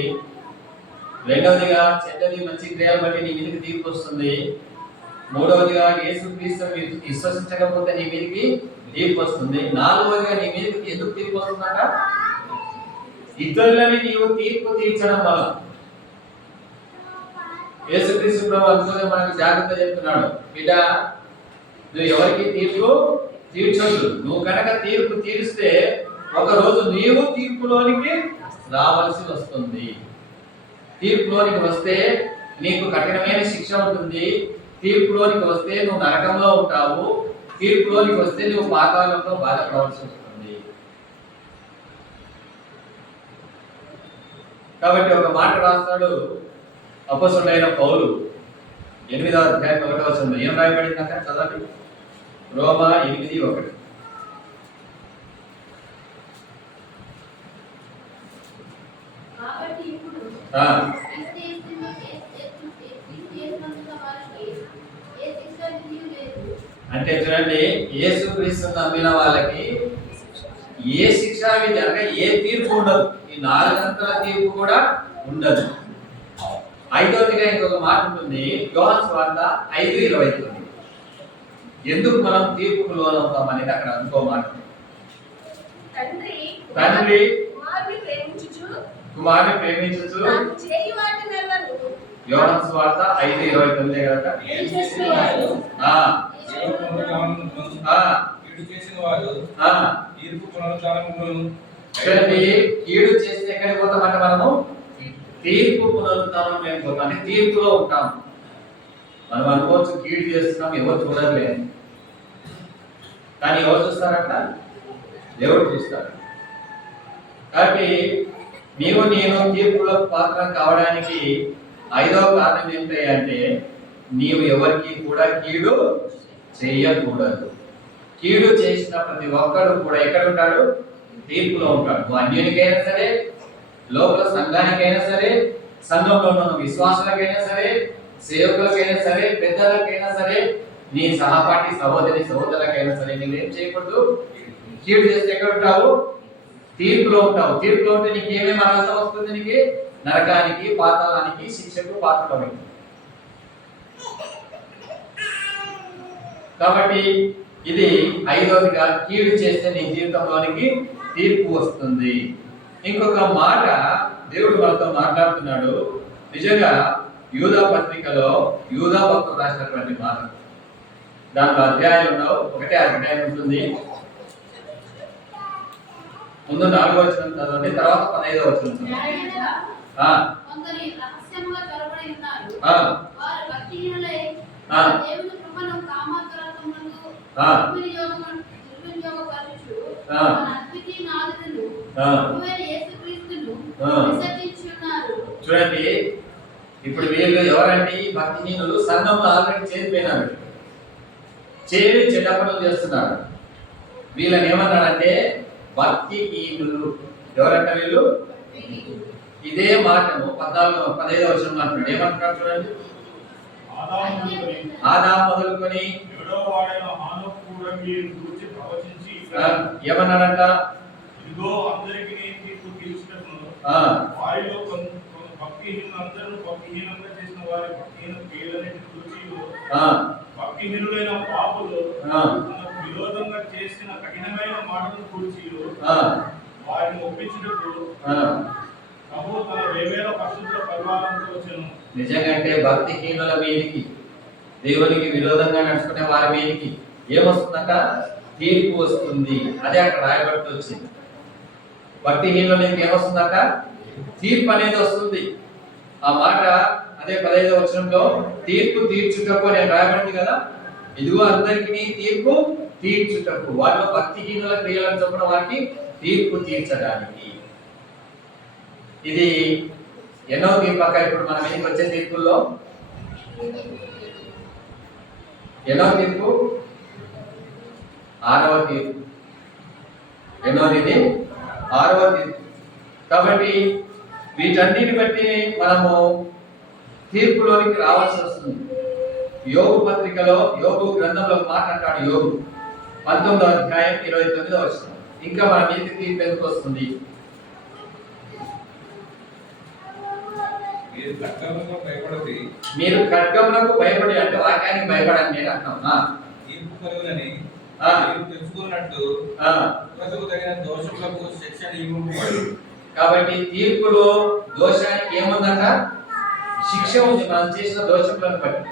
రెండవదిగా చెడ్డది మంచి క్రియలు బట్టి నీ మీదకి తీర్పు వస్తుంది. మూడవదిగా యేసుక్రీస్తు విశ్వసించకపోతే నీ మీదకి తీర్పు వస్తుంది. నాలుగవదిగా నీ మీదకి ఎందుకు తీర్పు వస్తుందట? ఇతరులని నీవు తీర్పు తీర్చడం వల్ల. యేసుక్రీస్తు ప్రభువు అందుకే మనకు జాగ్రత్త చెప్తున్నాడు, బిడ్డ నువ్వు ఎవరికి తీర్పు తీర్చొద్దు. నువ్వు కనుక తీర్పు తీరిస్తే ఒక రోజు నీవు తీర్పులోనికి రావాల్సి వస్తుంది. తీర్పులోనికి వస్తే నీకు కఠినమైన శిక్ష ఉంటుంది. తీర్పులోనికి వస్తే నువ్వు నరకంలో ఉంటావు. తీర్పులోనికి వస్తే నువ్వు పాతాళంలో బాధపడవలసి వస్తుంది. కాబట్టి ఒక మాట రాస్తాడు అపొస్తలుడైన పౌలు 8వ అధ్యాయం 1వ వచనం. ఏం రాయబడింది అక్కడ చదవండి. రోమా 8:1. అంటే చూడండి, యేసుక్రీస్తు నమ్మిన వాళ్ళకి ఏ శిక్ష విధంగా ఏ తీర్పు ఉండదు. ఈ 4 అంతల తీర్పు కూడా ఉండదు. ఐదవదిగా ఇంకొక మాట ఉంటుంది, యోహాను సువార్త 5:29. ఎందుకు మనం తీర్పుకు లోనవుతాం అనేది అక్కడ ఇంకో మాట. తండ్రి కుమారుని ప్రేమించుచు యోహాను సువార్త 5:29 కదా. కీడు చేస్తే ఎక్కడికి పోతామంటే మనము తీర్పు పునరుత్థానం లేకపోతాం. అంటే తీర్పులో ఉంటాం. మనం అనుకోవచ్చు కీడు చేస్తున్నాం, ఎవరు చూడలేదు. కానీ ఎవరు చూస్తారంట? దేవుడు చూస్తాడు. కాబట్టి నేను తీర్పులో పాత్ర కావడానికి 5వ కారణం ఏంటి అంటే, నీవు ఎవరికి కూడా కీడు చేయకూడదు. కీడు చేసిన ప్రతి ఒక్కడు కూడా ఎక్కడ ఉంటాడు? తీర్పులో ఉంటాడు. నువ్వు అన్యునికైనా సరే, లోపల సంఘానికైనా సరే, సంఘంలో ఉన్న విశ్వాసులకైనా సరే, సేవకులకైనా సరే, పెద్దలకైనా సరే, నీ సహపాఠి సహోదరులకైనా సరే, నువ్వేం చేయకూడదు? కీడు చేస్తే ఎక్కడ ఉంటావు? తీర్పులో ఉంటావు. తీర్పులో ఉంటే నీకు ఏమేమి అర్హత వస్తుంది? నీకు నరకానికి, పాతాళానికి, శిక్షకు పాత్రలవుతుంది. కాబట్టి ఇది 5వదిగా, కీడు చేస్తే నీ జీవితంలోనికి తీర్పు వస్తుంది. ఇంకొక మాట దేవుడు మనతో మాట్లాడుతున్నాడు. నిజంగా యూదా పత్రికలో యూదా భక్తుడు రాసినటువంటి మాట. దాంట్లో అధ్యాయంలో 1వ అధ్యాయం ఉంటుంది. ముందు 4వ వచనం చదవండి, తర్వాత 15వ వచనం చదవండి. చూడండి, ఇప్పుడు వీళ్ళు ఎవరంటే భక్తిహీనులు. సంఘంలో ఆల్రెడీ చేరిపోయినారు, చేరి చెడ్డ పనులు చేస్తున్నారు. వీళ్ళని ఏమన్నాడంటే భక్తిహీనులు. ఎవరంట వీళ్ళు? ఇదే మాటను 15వ వచనం అంటున్నాడు. ఏమంటున్నాడు చూడండి, ఆదాము మొదలుకొని ఏమన్నాడంట? ఇదిగో అందరికీ తీర్పు తీర్చుటకును వారిలో భక్తిహీనులందరూ భక్తిహీనంగా చేసిన వారి భక్తిహీన క్రియలన్నిటిని గురించి భక్తిహీనులైన పాపులు ఆ, మనకు విరోధంగా చేసిన కఠినమైన మాటలను కూర్చి ఆ, వారిని ఒప్పించుటకు ఆ. ప్రభువు తన వేవేల పరిశుద్ధ పరివారంతో వచ్చెను. నిజంగా అంటే భక్తిహీనుల మీదికి, దేవునికి విరోధంగా నడుచుకునే వారి మీదికి ఏమొస్తుందంట? తీర్పు వస్తుంది. అదే అక్కడ రాయబడుతూ వచ్చింది. భక్తిహీనుల మీదకి ఏమొస్తుందంట? తీర్పు అనేది వస్తుంది. ఆ మాట అదే 15వ వచనంలో తీర్పు తీర్చుటకు అని రాయబడింది కదా. ఇదిగో అందరికీ తీర్పు తీర్చుటకు, వారిలో భక్తిహీనుల క్రియలను చొప్పున వారికి తీర్పు తీర్చడానికి. ఇది ఎన్నో తీర్పు అక్క? ఇప్పుడు మన మీదకి వచ్చే తీర్పుల్లో ఎన్నో తీర్పు? 6వ తీర్పు. ఎన్నోది? 6వ తీర్పు. కాబట్టి వీటన్నిటిని బట్టి మనము తీర్పులోనికి రావాల్సి వస్తుంది. యోగు పత్రికలో, యోగు గ్రంథంలో మాట్లాడతాడు యోగు 19వ అధ్యాయం 29వ వచనం. ఇంకా మన మీదకి తీర్పు ఎందుకు వస్తుంది? మీరు ఖడ్గమునకు భయపడది, మీరు ఖడ్గమునకు భయపడి అంటే వాక్యానికి భయపడండి అని అంటున్నాం. తీర్పు కలుగునని ఆ. మీరు తెలుసుకున్నట్టు ఆ, ప్రజలకు తగిన దోషములకు శిక్ష నియమింపబడు. కాబట్టి తీర్పులో దోషానికి ఏముందంట? శిక్ష ఉంది, మనం చేసిన దోషములను బట్టి.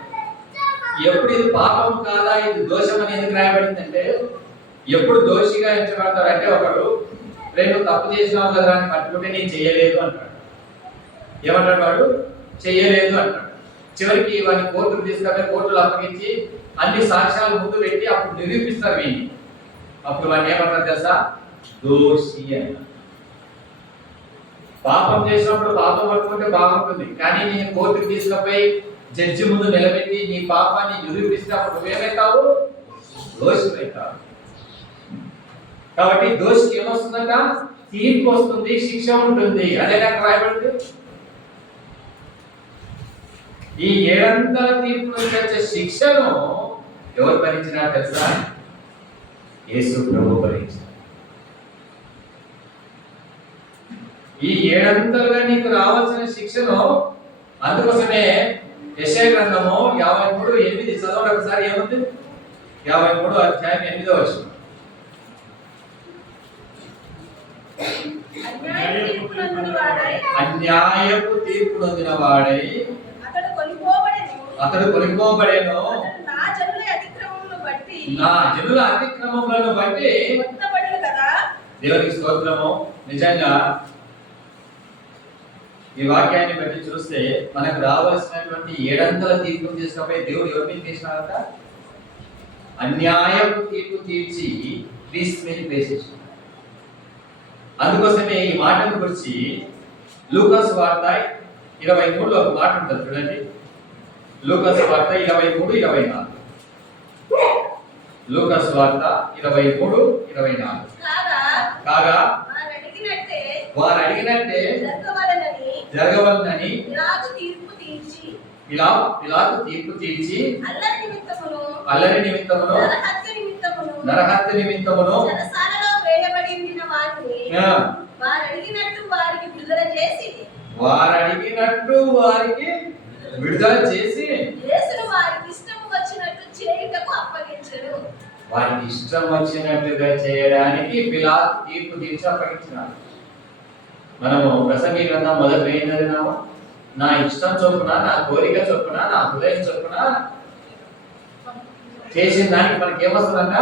ఎప్పుడు ఇది పాపం కాదా, ఇది దోషం అని ఎందుకు రాయబడిందంటే, ఎప్పుడు దోషిగా ఎంచబడతారంటే, ఒకడు రెండు తప్పు చేసినావు కదా అని పట్టుకుంటే నేను చేయలేదు అంటాడు. ఏమంటాడు వాడు? చేయలేదు అంటాడు. చివరికి వాడిని కోర్టుకు తీసుకెళ్ళి కోర్టులు అప్పగించి అన్ని సాక్ష్యాలు ముందు పెట్టి అప్పుడు నిరూపిస్తారు వీడిని. అప్పుడు వాడిని ఏమంటారు తెలుసా? దోషి అంటారు. పాపం చేసినప్పుడు పాపం పట్టుకుంటే బాగుంటుంది, కానీ నేను కోర్టుకు తీసుకుపోయి జడ్జి ముందు నిలబెట్టి నీ పాపాన్ని నిరూపిస్తే అప్పుడు నువ్వేమవుతావు? దోషివైతావు. కాబట్టి దోషికి ఏమొస్తుందంట? తీర్పు వస్తుంది, శిక్ష ఉంటుంది. అదే నాకు రాయబడింది. ఈ 700 తీర్పు నుంచి వచ్చే శిక్షను ఎవరు భరించినారు తెలుసా? యేసు ప్రభు భరించారు. ఈ 700గా నీకు రావాల్సిన శిక్షను, అందుకోసమే యెషయా గ్రంథము 53:8 చదవండి ఒకసారి. ఏముంది? 53 అధ్యాయం 8వ వచనం. అన్యాయపు తీర్పు నొందిన వాడై అతడు కొనిపోబడెను, నా జనుల అతిక్రమములను బట్టి. దేవునికి స్తోత్రము. నిజంగా ఈ వాక్యాన్ని బట్టి చూస్తే మనకు రావాల్సినటువంటి 700 తీర్పును తీసుకుపోయి దేవుడు ఎవరి మీద తీసినారట? అన్యాయపు తీర్పు తీర్చి క్రీస్తు మీద వేసేసాడు. అందుకోసమే ఈ మాటను గురించి లూకాసు వార్త 23లో ఒక మాట ఉంటుంది చూడండి. లూకాసు వార్త 23:24. లూకాసు వార్త 23:24. కాగా వారు అడిగినట్టే జరగవలనని పిలాతు తీర్పు తీర్చి అల్లరి నిమిత్తమును నరహత్య నిమిత్తమును వారు అడిగినట్టు వారికి విడుదల చేసి వారికి ఇష్టం వచ్చినట్టుగా చేయడానికి పిలాతు తీర్పు తీర్చి అప్పగించినాడు. మనము ప్రసంగి గ్రంథం మొదటి ఏం చదివినాము? నా ఇష్టం చొప్పున, నా కోరిక చొప్పున, నా హృదయం చొప్పున చేసిన దానికి మనకి ఏమొస్తుందంట?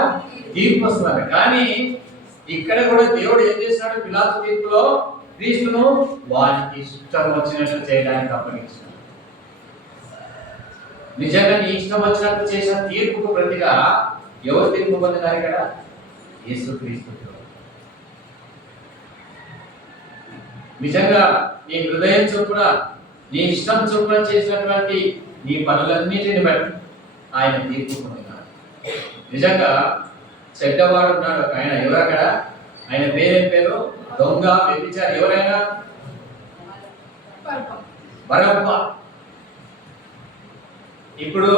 తీర్పు వస్తుందంట. కానీ ఇక్కడ కూడా దేవుడు ఏం చేస్తున్నాడు? పిలాతు తీర్పులో క్రీస్తును వారికి ఇష్టం వచ్చినట్లు చేయడానికి అప్పగించాడు. నిజంగా నీ ఇష్టం వచ్చినట్టు చేసిన తీర్పుకు ప్రతిగా ఎవరు తీర్పు పొందినారు ఇక్కడ? యేసుక్రీస్తు. నిజంగా నీ హృదయం చొప్పున, నీ ఇష్టం చొప్పున చేసినటువంటి నీ పనులన్నిటిని బట్టి ఆయన తీర్పు పొందినాడు. నిజంగా చెడ్డవాడు ఉన్నాడు ఒక ఆయన. ఎవరక్కడ? ఆయన పేరేం పేరు? దొంగ, వ్యభిచారి. ఎవరైనా? బరబ్బ. ఇప్పుడు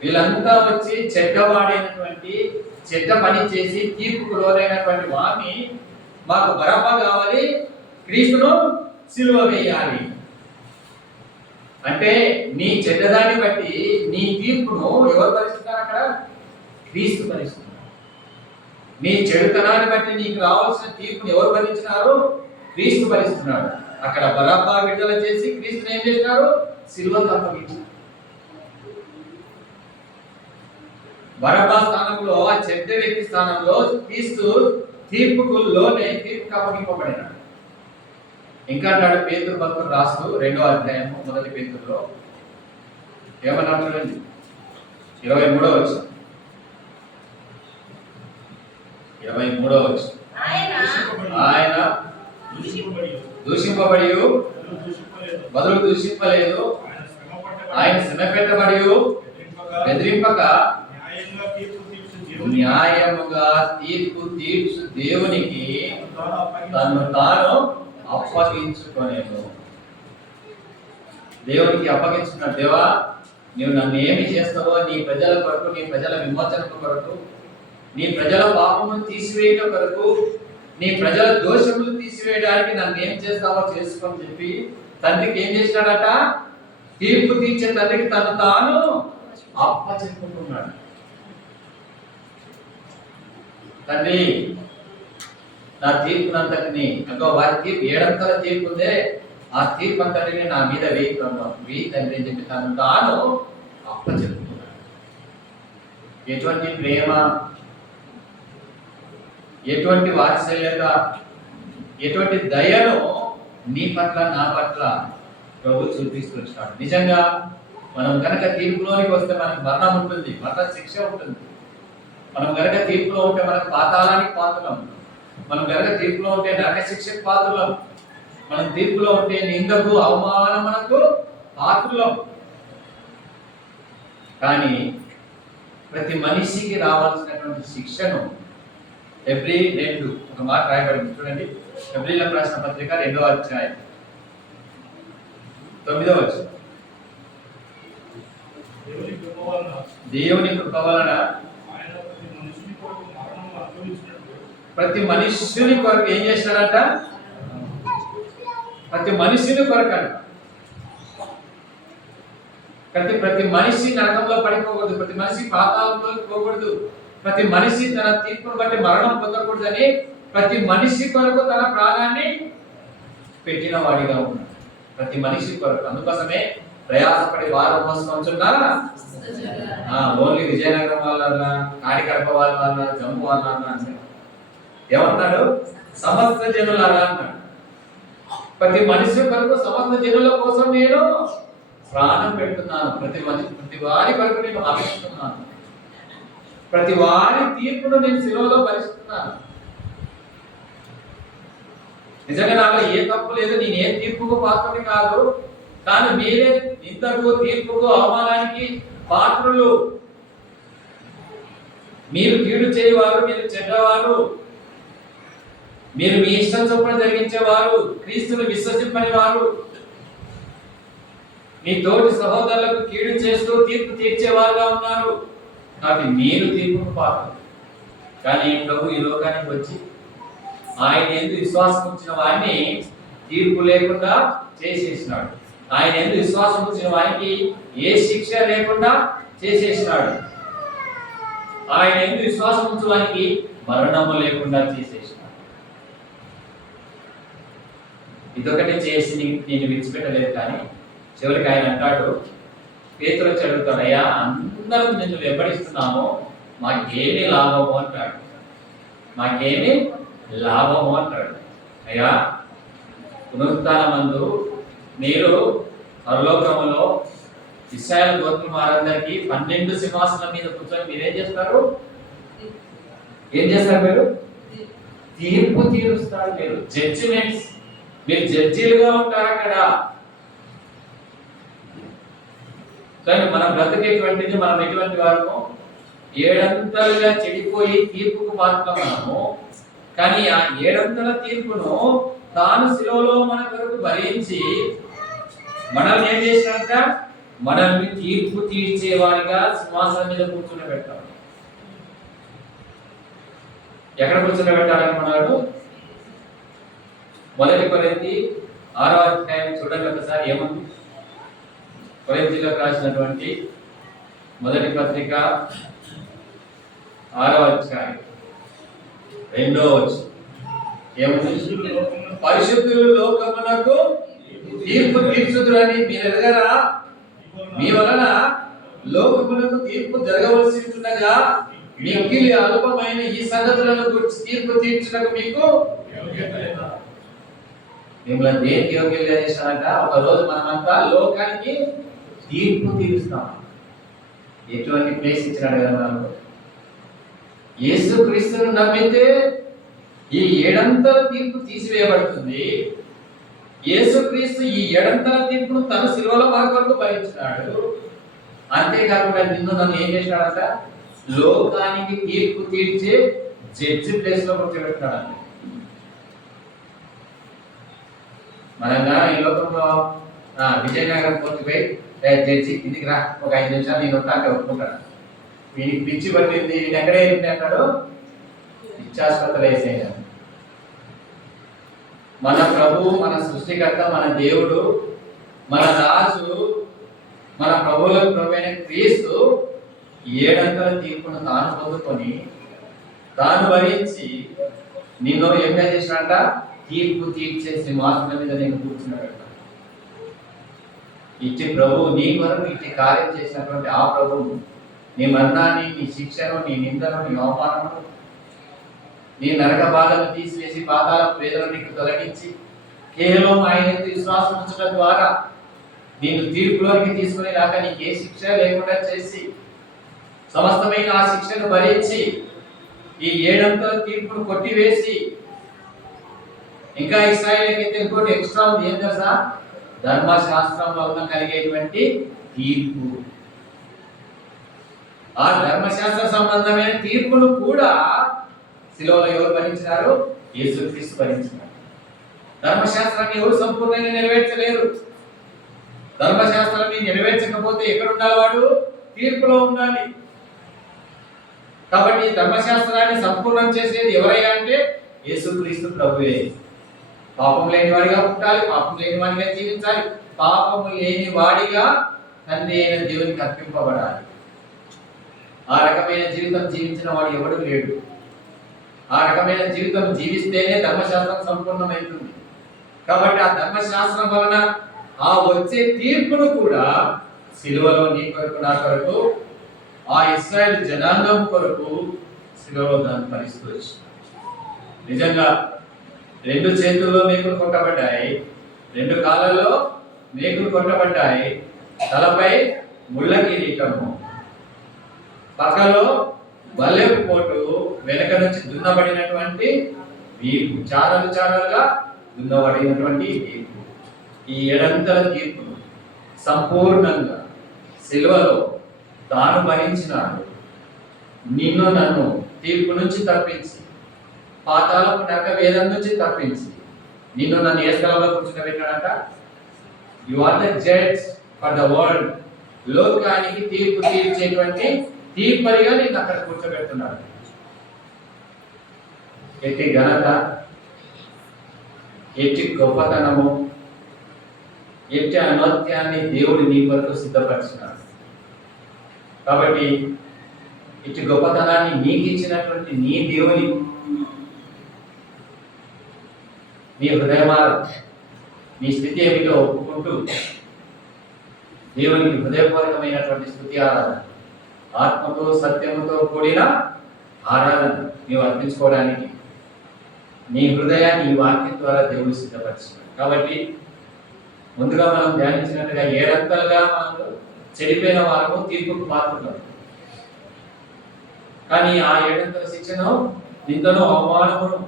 వీళ్ళంతా వచ్చి చెడ్డవాడైనటువంటి, చెడ్డ పని చేసి తీర్పుకు లోనైనటువంటి వారిని, మాకు బరబ్బ కావాలి, క్రీస్తును సిలువ వేయాలి అంటే నీ చెడ్డదాన్ని బట్టి నీ తీర్పును ఎవరు భరిస్తున్నారు? అక్కడ క్రీస్తు భరిస్తున్నారు. నీ చెడుతనాన్ని బట్టి నీకు రావాల్సిన తీర్పును ఎవరు భరించినారు? క్రీస్తు భరిస్తున్నాడు. అక్కడ బరబ్బా విడుదల చేసి క్రీస్తుని ఏం చేసినారు? సిలువకు అప్పగించారు. బరబ్బా స్థానంలో, ఆ చెడ్డ వ్యక్తి స్థానంలో క్రీస్తు తీర్పుకు లోనే తీర్పుకు అప్పగింపబడినాడు. ఇంకా అంటాడు పేతురు భక్తుడు రాస్తూ 2వ అధ్యాయము 1 పేతురులో ఏమన్నాడు చూడండి, 23వ వచనం. 23వ వచనం. ఆయన దూషింపబడి బదులు దూషింపలేదు, ఆయన శ్రమ పెట్టబడి బెదిరింపక న్యాయముగా తీర్పు తీర్చు దేవునికి తను తాను అప్పగించుకోలేదు. దేవునికి అప్పగించుకున్నాడు. దేవా, నీవు నన్ను ఏమి చేస్తావో నీ ప్రజల కొరకు, నీ ప్రజల విమోచన కొరకు, నీ ప్రజల పాపమును తీసివేయడం కొరకు, నీ ప్రజల దోషములు తీసివేయడానికి నన్ను ఏం చేస్తావో చేసుకోని చెప్పి తండ్రికి ఏం చేసినాడట? తీర్పు తీర్చే తండ్రికి తను తాను అప్పచెప్పుకున్నాడు. తండ్రి, నా తీర్పునంతటిని, ఇంకా వారి తీర్పు 7 తీర్పు ఉందే, ఆ తీర్పు అంతటిని నా మీద వేయి తండ్రి అని చెప్పి తను తాను అప్పచెప్పుకున్నాడు. ఎటువంటి ప్రేమ, ఎటువంటి వాత్సల్యత, ఎటువంటి దయను నీ పట్ల నా పట్ల ప్రభు చూపిస్తూ వచ్చాడు. నిజంగా మనం కనుక తీర్పులోనికి వస్తే మనకు మరణం ఉంటుంది, మరణ శిక్ష ఉంటుంది. మనం కనుక తీర్పులో ఉంటే మనకు పాతాళానికి పాత్రలం, మనం కనుక తీర్పులో ఉంటే నరక శిక్షకు పాత్రలం, మనం తీర్పులో ఉంటే నిందకు అవమానమునకు పాత్రలం. కానీ ప్రతి మనిషికి రావాల్సినటువంటి శిక్షను ఎబ్రీ 2 ఒక మాట రాయబడింది చూడండి. ఎబ్రీలకు రాసిన పత్రిక 2వ అధ్యాయం 9వ వచనం. దేవుని కృప వలన ప్రతి మనుష్యుని కొరకు ఏం చేశాడంట? ప్రతి మనుష్యుని కొరకు అంట. ప్రతి మనిషి నరకంలో పడిపోకూడదు, ప్రతి మనిషి పాతాళంలో పోకూడదు, ప్రతి మనిషి తన తీర్పును బట్టి మరణం పొందకూడదని ప్రతి మనిషి కొరకు తన ప్రాణాన్ని పెట్టిన వాడిగా ఉన్నాడు. ప్రతి మనిషి కొరకు. అందుకోసమే ప్రయాసపడి వారం మోసుకొంటున్నారా? ఓన్లీ విజయనగరం వాళ్ళ, కాడికడప వాళ్ళ, జమ్ము వాళ్ళ అంటే ఏమన్నాడు? సమస్త జనులారా అన్నాడు. ప్రతి మనిషి కొరకు, సమస్త జనుల కోసం నేను ప్రాణం పెడుతున్నాను. ప్రతి వారి కొరకు నేను ఆలోచిస్తున్నాను. ప్రతి వారి తీర్పును నేను శిలువలో భరిస్తున్నాను. నిజంగా నాలో ఏ తప్పు లేదు, నేను ఏ తీర్పుకు పాత్రని కాదు. కానీ మీరే ఇంతకు తీర్పుకు, అవమానానికి పాత్రులు. మీరు కీడు చేయవారు, మీరు చెడ్డవారు, మీరు మీ ఇష్టం చొప్పున జరిగించేవారు, క్రీస్తును విశ్వసింపని వారు, మీ తోటి సహోదరులకు కీడు చేస్తూ తీర్పు తీర్చేవారుగా ఉన్నారు. కాబట్టి మీరు తీర్పుకు పాత్రలు. కానీ ప్రభు ఈ లోకానికి వచ్చి ఆయన యందు విశ్వాసం ఉంచిన వారిని తీర్పు లేకుండా చేసేసినాడు. ఆయన యందు విశ్వాసం ఉంచిన వారికి ఏ శిక్ష లేకుండా చేసేసినాడు. ఆయన యందు విశ్వాసం ఉంచిన వారికి మరణము లేకుండా చేసేసినాడు. ఇదొకటే చేసి నేను విడిచిపెట్టలేదు. కానీ చివరికి ఆయన అంటాడు, పేతురు వచ్చి అడుగుతాడు, అయ్యా అందరం నిన్ను వెంబడిస్తున్నాము, మాకేమి లాభము అంటాడు. మాకేమి లాభము అంటాడు. అయ్యా, పునరుత్థానమందు మీరు పరలోకములో ఇశ్రాయేలు గోత్రం వారందరికీ 12 సింహాసనాల మీద కూర్చొని మీరేం చేస్తారు? ఏం చేస్తారు? మీరు తీర్పు తీరుస్తారు. మీరు జడ్జిమెంట్స్, మీరు జడ్జీలుగా ఉంటారు అక్కడ. కానీ మనం బ్రతికేటువంటిది, మనం ఎటువంటి వారము? 7 చెడిపోయి తీర్పుకు పాత్ర మనము. కానీ ఆ 7 తీర్పును తాను శిలువలో మన కొరకు భరించి మనల్ని ఏం చేసినాక? మనల్ని తీర్పు తీర్చేవారిగా సింహాసనం మీద కూర్చుండబెట్టాడు. ఎక్కడ కూర్చుండబెట్టాలని మనకు? 1 కొరింథీ 6వ అధ్యాయం చూడండి ఒకసారి. ఏముంది? కొరింథీయులకు రాసినటువంటి మొదటి పత్రిక 6వ అధ్యాయం 2వ వచనం ఏముంది? పరిశుద్ధులు లోకమునకు తీర్పు తీర్చుదురని మీరు ఎరగరా? మీ వలన లోకమునకు తీర్పు జరగవలసి ఉండగా మిక్కిలి అల్పమైన ఈ సంగతులను గురించి తీర్పు తీర్చుటకు మీకు మిమ్మల్ని దేనికి యోగ్యులుగా చేశారంట? ఒక రోజు మనమంతా లోకానికి తీర్పు తీరుస్తాం. ఎటువంటి ప్లేస్ ఇచ్చినాడు కదా మనకు? యేసు క్రీస్తును నమ్మితే ఈ 7 తీర్పు తీసివేయబడుతుంది. యేసు క్రీస్తు ఈ 7 తీర్పును తన శిలువలో మన కొరకు భరించినాడు. అంతేకాకుండా నిన్ను నన్ను ఏం చేసినాడంట? లోకానికి తీర్పు తీర్చే జడ్జి ప్లేస్ లో కూర్చోబెట్టినాడు. మనంగా ఈ లోకంలో విజయనగరం కోర్టుకు పోయి జడ్జి ఇంటికి రా, ఒక 5 నిమిషాలు నేను ఉంటా అంటే ఒప్పుకుంటాడు. వీనికి పిచ్చి పట్టింది, వీని ఎక్కడే ఏంటి అంటాడు? పిచ్చాసుపత్రి వేసేయడం. మన ప్రభువు, మన సృష్టికర్త, మన దేవుడు, మన రాజు, మన ప్రభువులకు ప్రభు అయిన క్రీస్తు 7 తీర్పును తాను పొందుకొని తాను భరించి నిన్ను ఏం చేసినట్ట? తీర్పు తీర్చే సింహాసనం మీద నేను కూర్చున్నాడు. ఇట్టి ప్రభువు నీ కొరకు ఇట్టి కార్యం చేసినటువంటి ఆ ప్రభువు నీ మరణాన్ని, నీ శిక్షను, నీ నిందను, నీ అవమానము, నీ నరక బాధను తీసివేసి పాతాళ ప్రేదను నీకు తొలగించి కేవలం ఆయన విశ్వాసం ఉంచడం ద్వారా నిన్ను తీర్పులోకి తీసుకుని రాక నీకు ఏ శిక్ష లేకుండా చేసి సమస్తమైన ఆ శిక్షను భరించి ఈ 7 తీర్పును కొట్టివేసి ఇంకా ఇశ్రాయేలుకి ఇంకోటి ఎక్స్ట్రా ఉంది. ఏం తెలుసా? ధర్మశాస్త్రం వలన కలిగేటువంటి తీర్పు. ఆ ధర్మశాస్త్ర సంబంధమైన తీర్పును కూడా శిలువలో ఎవరు భరించినారు? యేసుక్రీస్తు భరించినారు. ధర్మశాస్త్రాన్ని ఎవరు సంపూర్ణంగా నెరవేర్చలేరు. ధర్మశాస్త్రాన్ని నెరవేర్చకపోతే ఎక్కడ ఉండాలి? వాడు తీర్పులో ఉండాలి. కాబట్టి ధర్మశాస్త్రాన్ని సంపూర్ణం చేసేది ఎవరయ్యా అంటే యేసుక్రీస్తు ప్రభువే. పాపం లేని వాడిగా పుట్టాలి, పాపం లేని వాడిగా జీవించాలి, పాపము లేని వాడిగా తండ్రి అయిన దేవునికి అర్పింపబడాలి. ఆ రకమైన జీవితం జీవించిన వాడు ఎవడు లేడు. ఆ రకమైన జీవితం జీవిస్తేనే ధర్మశాస్త్రం సంపూర్ణమవుతుంది. కాబట్టి ఆ ధర్మశాస్త్రం వలన ఆ వచ్చే తీర్పును కూడా సిలువలో నీ కొరకు, నా కొరకు, ఆ ఇశ్రాయేలు జనాంగం కొరకు సిలువలో దాన్ని పరిస్తూ వచ్చింది. నిజంగా 2 చేతుల్లో మేకులు కొట్టబడ్డాయి, 2 కాళ్ళల్లో మేకులు కొట్టబడ్డాయి, తలపై ముళ్ళ కిరీటము, పక్కలో బల్లెపు పోటు, వెనక నుంచి దున్నబడినటువంటి వీపు, చారలు చారలుగా దున్నబడినటువంటి వీపు. ఈ 7 తీర్పు సంపూర్ణంగా సిలువలో తాను భరించినాడు. నిన్ను నన్ను తీర్పు నుంచి తప్పించి, పాతాళపు నరక వేదం నుంచి తప్పించి నిన్ను నన్ను ఏ స్థలంలో కూర్చోబెట్టాడంట? You are the judge for the world. లోకానికి తీర్పు తీర్చేటువంటి తీర్పరిగా నేను అక్కడ కూర్చోబెడుతున్నాడు. ఎట్టి ఘనత, ఎట్టి గొప్పతనము, ఎట్టి అనోత్యాన్ని దేవుడు నీ కొరకు సిద్ధపరిచినాడు. కాబట్టి ఇట్టి గొప్పతనాన్ని నీకు ఇచ్చినటువంటి నీ దేవుని నీ హృదయమాల, నీ స్థితి ఏమిటో ఒప్పుకుంటూ దేవునికి హృదయపూర్వకమైనటువంటి స్తుతి ఆరాధన, ఆత్మతో సత్యముతో కూడిన ఆరాధన నీవు అర్పించుకోవడానికి నీ హృదయాన్ని ఈ వాక్యం ద్వారా దేవుడు సిద్ధపరిచినాడు. కాబట్టి ముందుగా మనం ధ్యానించినట్టుగా 7 మనం చెడిపోయిన వారము, తీర్పుకు పాత్రులం. కానీ ఆ 7 శిక్షను, నిందను, అవమానమును,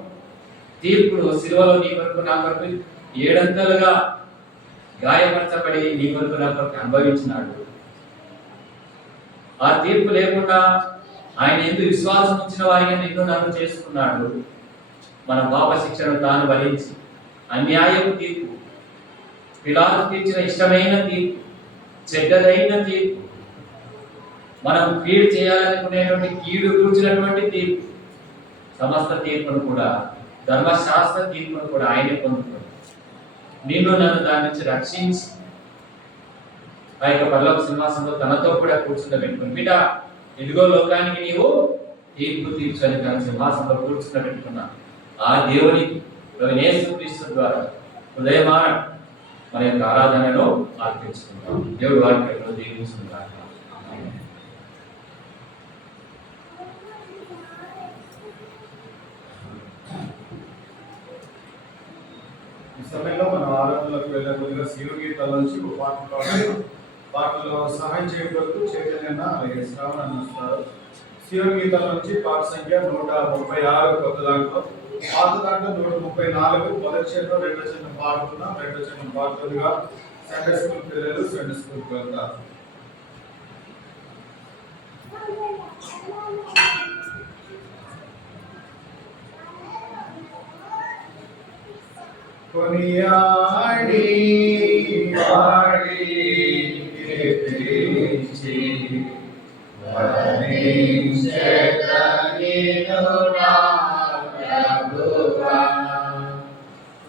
తీర్పును సిలువలో నీ కొరకు, నా కొరకు 7 గాయపరచబడి నీ కొరకు, నా కొరకు అనుభవించినాడు. ఆ తీర్పు లేకుండా ఆయన ఎందుకు విశ్వాసం ఉంచిన వారిగా నిన్ను నన్ను చేసుకున్నాడు. మన పాప శిక్షను తాను భరించి అన్యాయపు తీర్పు, పిలాతు తీర్చిన ఇష్టమైన తీర్పు, చెడ్డదైన తీర్పు, మనం కీడు చేయాలనుకునేటువంటి కీడు కూర్చున్నటువంటి తీర్పు, సమస్త తీర్పును కూడా, ధర్మశాస్త్ర తీర్పును కూడా ఆయనే పొందుతాడు. నిన్ను నన్ను దాని నుంచి రక్షించి ఆ యొక్క పరలోక సింహాసనంలో తనతో కూడా కూర్చుండబెట్టుకుని, బిడ్డ ఇదిగో లోకానికి నీవు తీర్పు తీర్చని తన సింహాసనంలో కూర్చుండబెట్టుకున్నా ఆ దేవునికి యేసుక్రీస్తు ద్వారా హృదయమాన మన యొక్క ఆరాధనలో అర్పించుకుంటాం. దేవుడు వాక్యంలో దీవించుకుంటారు. ఈ సమయంలో మనం ఆరాధనలోకి వెళ్ళే ముందుగా శివ గీతాల నుంచి ఒక పాట పాడాలి. పాటలో సహాయం చేయబడుతూ చైతన్య అలాగే శ్రావణ అందిస్తారు. శివ గీతాల నుంచి పాట సంఖ్య 136 కొత్త దాంట్లో, పాత దాంట్లో 134. మొదటి చరణం రెండో చరణం పాడుతున్నాం. రెండో చరణం పాడుతుందిగా సండే స్కూల్ పిల్లలు సండే స్కూల్కి వెళ్తారు. కొనియాడి వాడి కీర్తించి వర్ణించెదనిను నా ప్రభువా.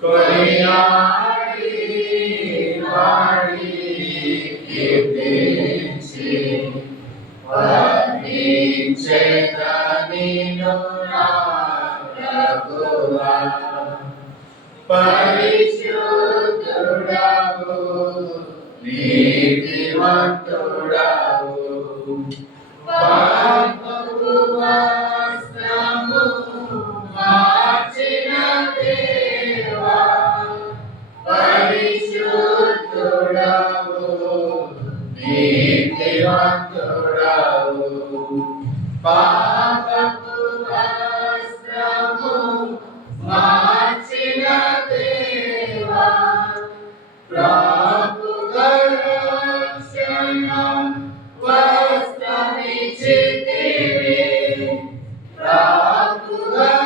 కొనియాడి వాడి కీర్తించి వర్ణించెదనిను నా ప్రభువా. పరిశుద్ధుడవు నీతిమంతుడవు పాపపు వస్త్రము మార్చిన దేవా. పరిశుద్ధుడవు నీతిమంతుడవు పాపపు వస్త్రము మార్చిన దేవా. ప్రాపుగరక్షణ వస్త్రమిచ్చితివి.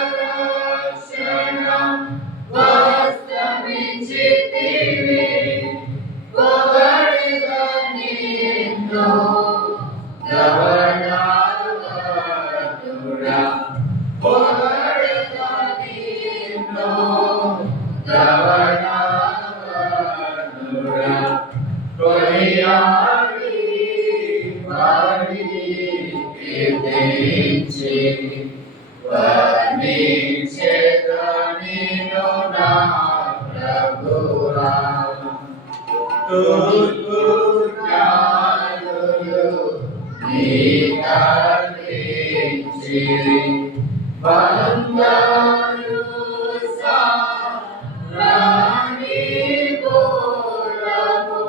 ప్రాపుగరక్షణ వస్త్రమిచ్చితివి. పొగడెదా నిన్ను యవనవరుడా. పొగడెదా నిన్ను యవనవరుడా. కొనియాడి వాడి కీర్తించి వర్ణించెదనిను నా ప్రభువా. తూర్పు జ్ఞానులు నీకర్పించిరి. బంగారు సారాణి బోళము.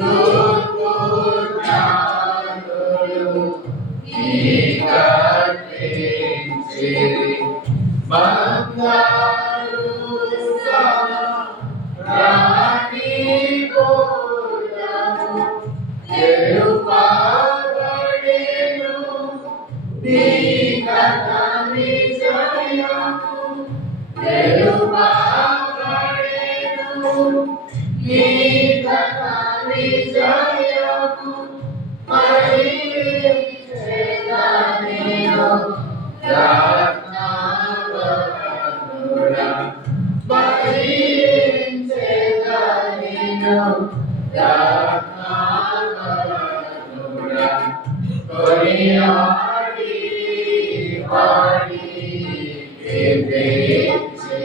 తూర్పు జ్ఞానులు నీకర్పించిరి. బంగారు సారాణి బోళము. తెలుపబడెను నీ ఘన విజయము. తెలుపబడెను నీ ఘన విజయము. మహిళను రత్నవరుడా. మహిళను రత్నవరుడా. కొనియాడి వాడి కీర్తించి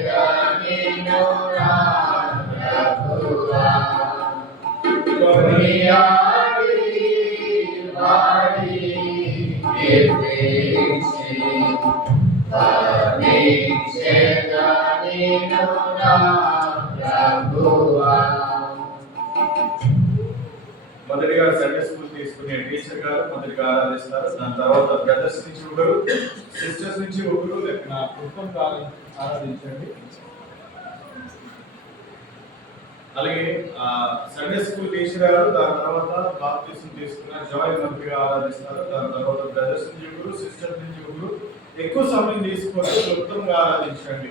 వర్ణించెదనిను నా ప్రభువా. కొనియాడి వాడి కీర్తించి వర్ణించెదనిను నా ప్రభువా. మొదటిగా సండే స్కూల్ తీసుకునే టీచర్ గారు మొదటిగా ఆరాధిస్తారు. దాని తర్వాత బ్రదర్స్ నుంచి ఒకరు, సిస్టర్స్ నుంచి ఒకరు లేక కుటుంబం ఆరాధించండి. అలాగే సండే స్కూల్ టీచర్ గారు దాని తర్వాత బాప్టిజం తీసుకున్న జాయ్ మంత్రిగా ఆరాధిస్తారు. దాని తర్వాత బ్రదర్స్ నుంచి ఒకరు, సిస్టర్స్ నుంచి ఒకరు ఎక్కువ సమయం తీసుకొని క్లుప్తంగా ఆరాధించండి.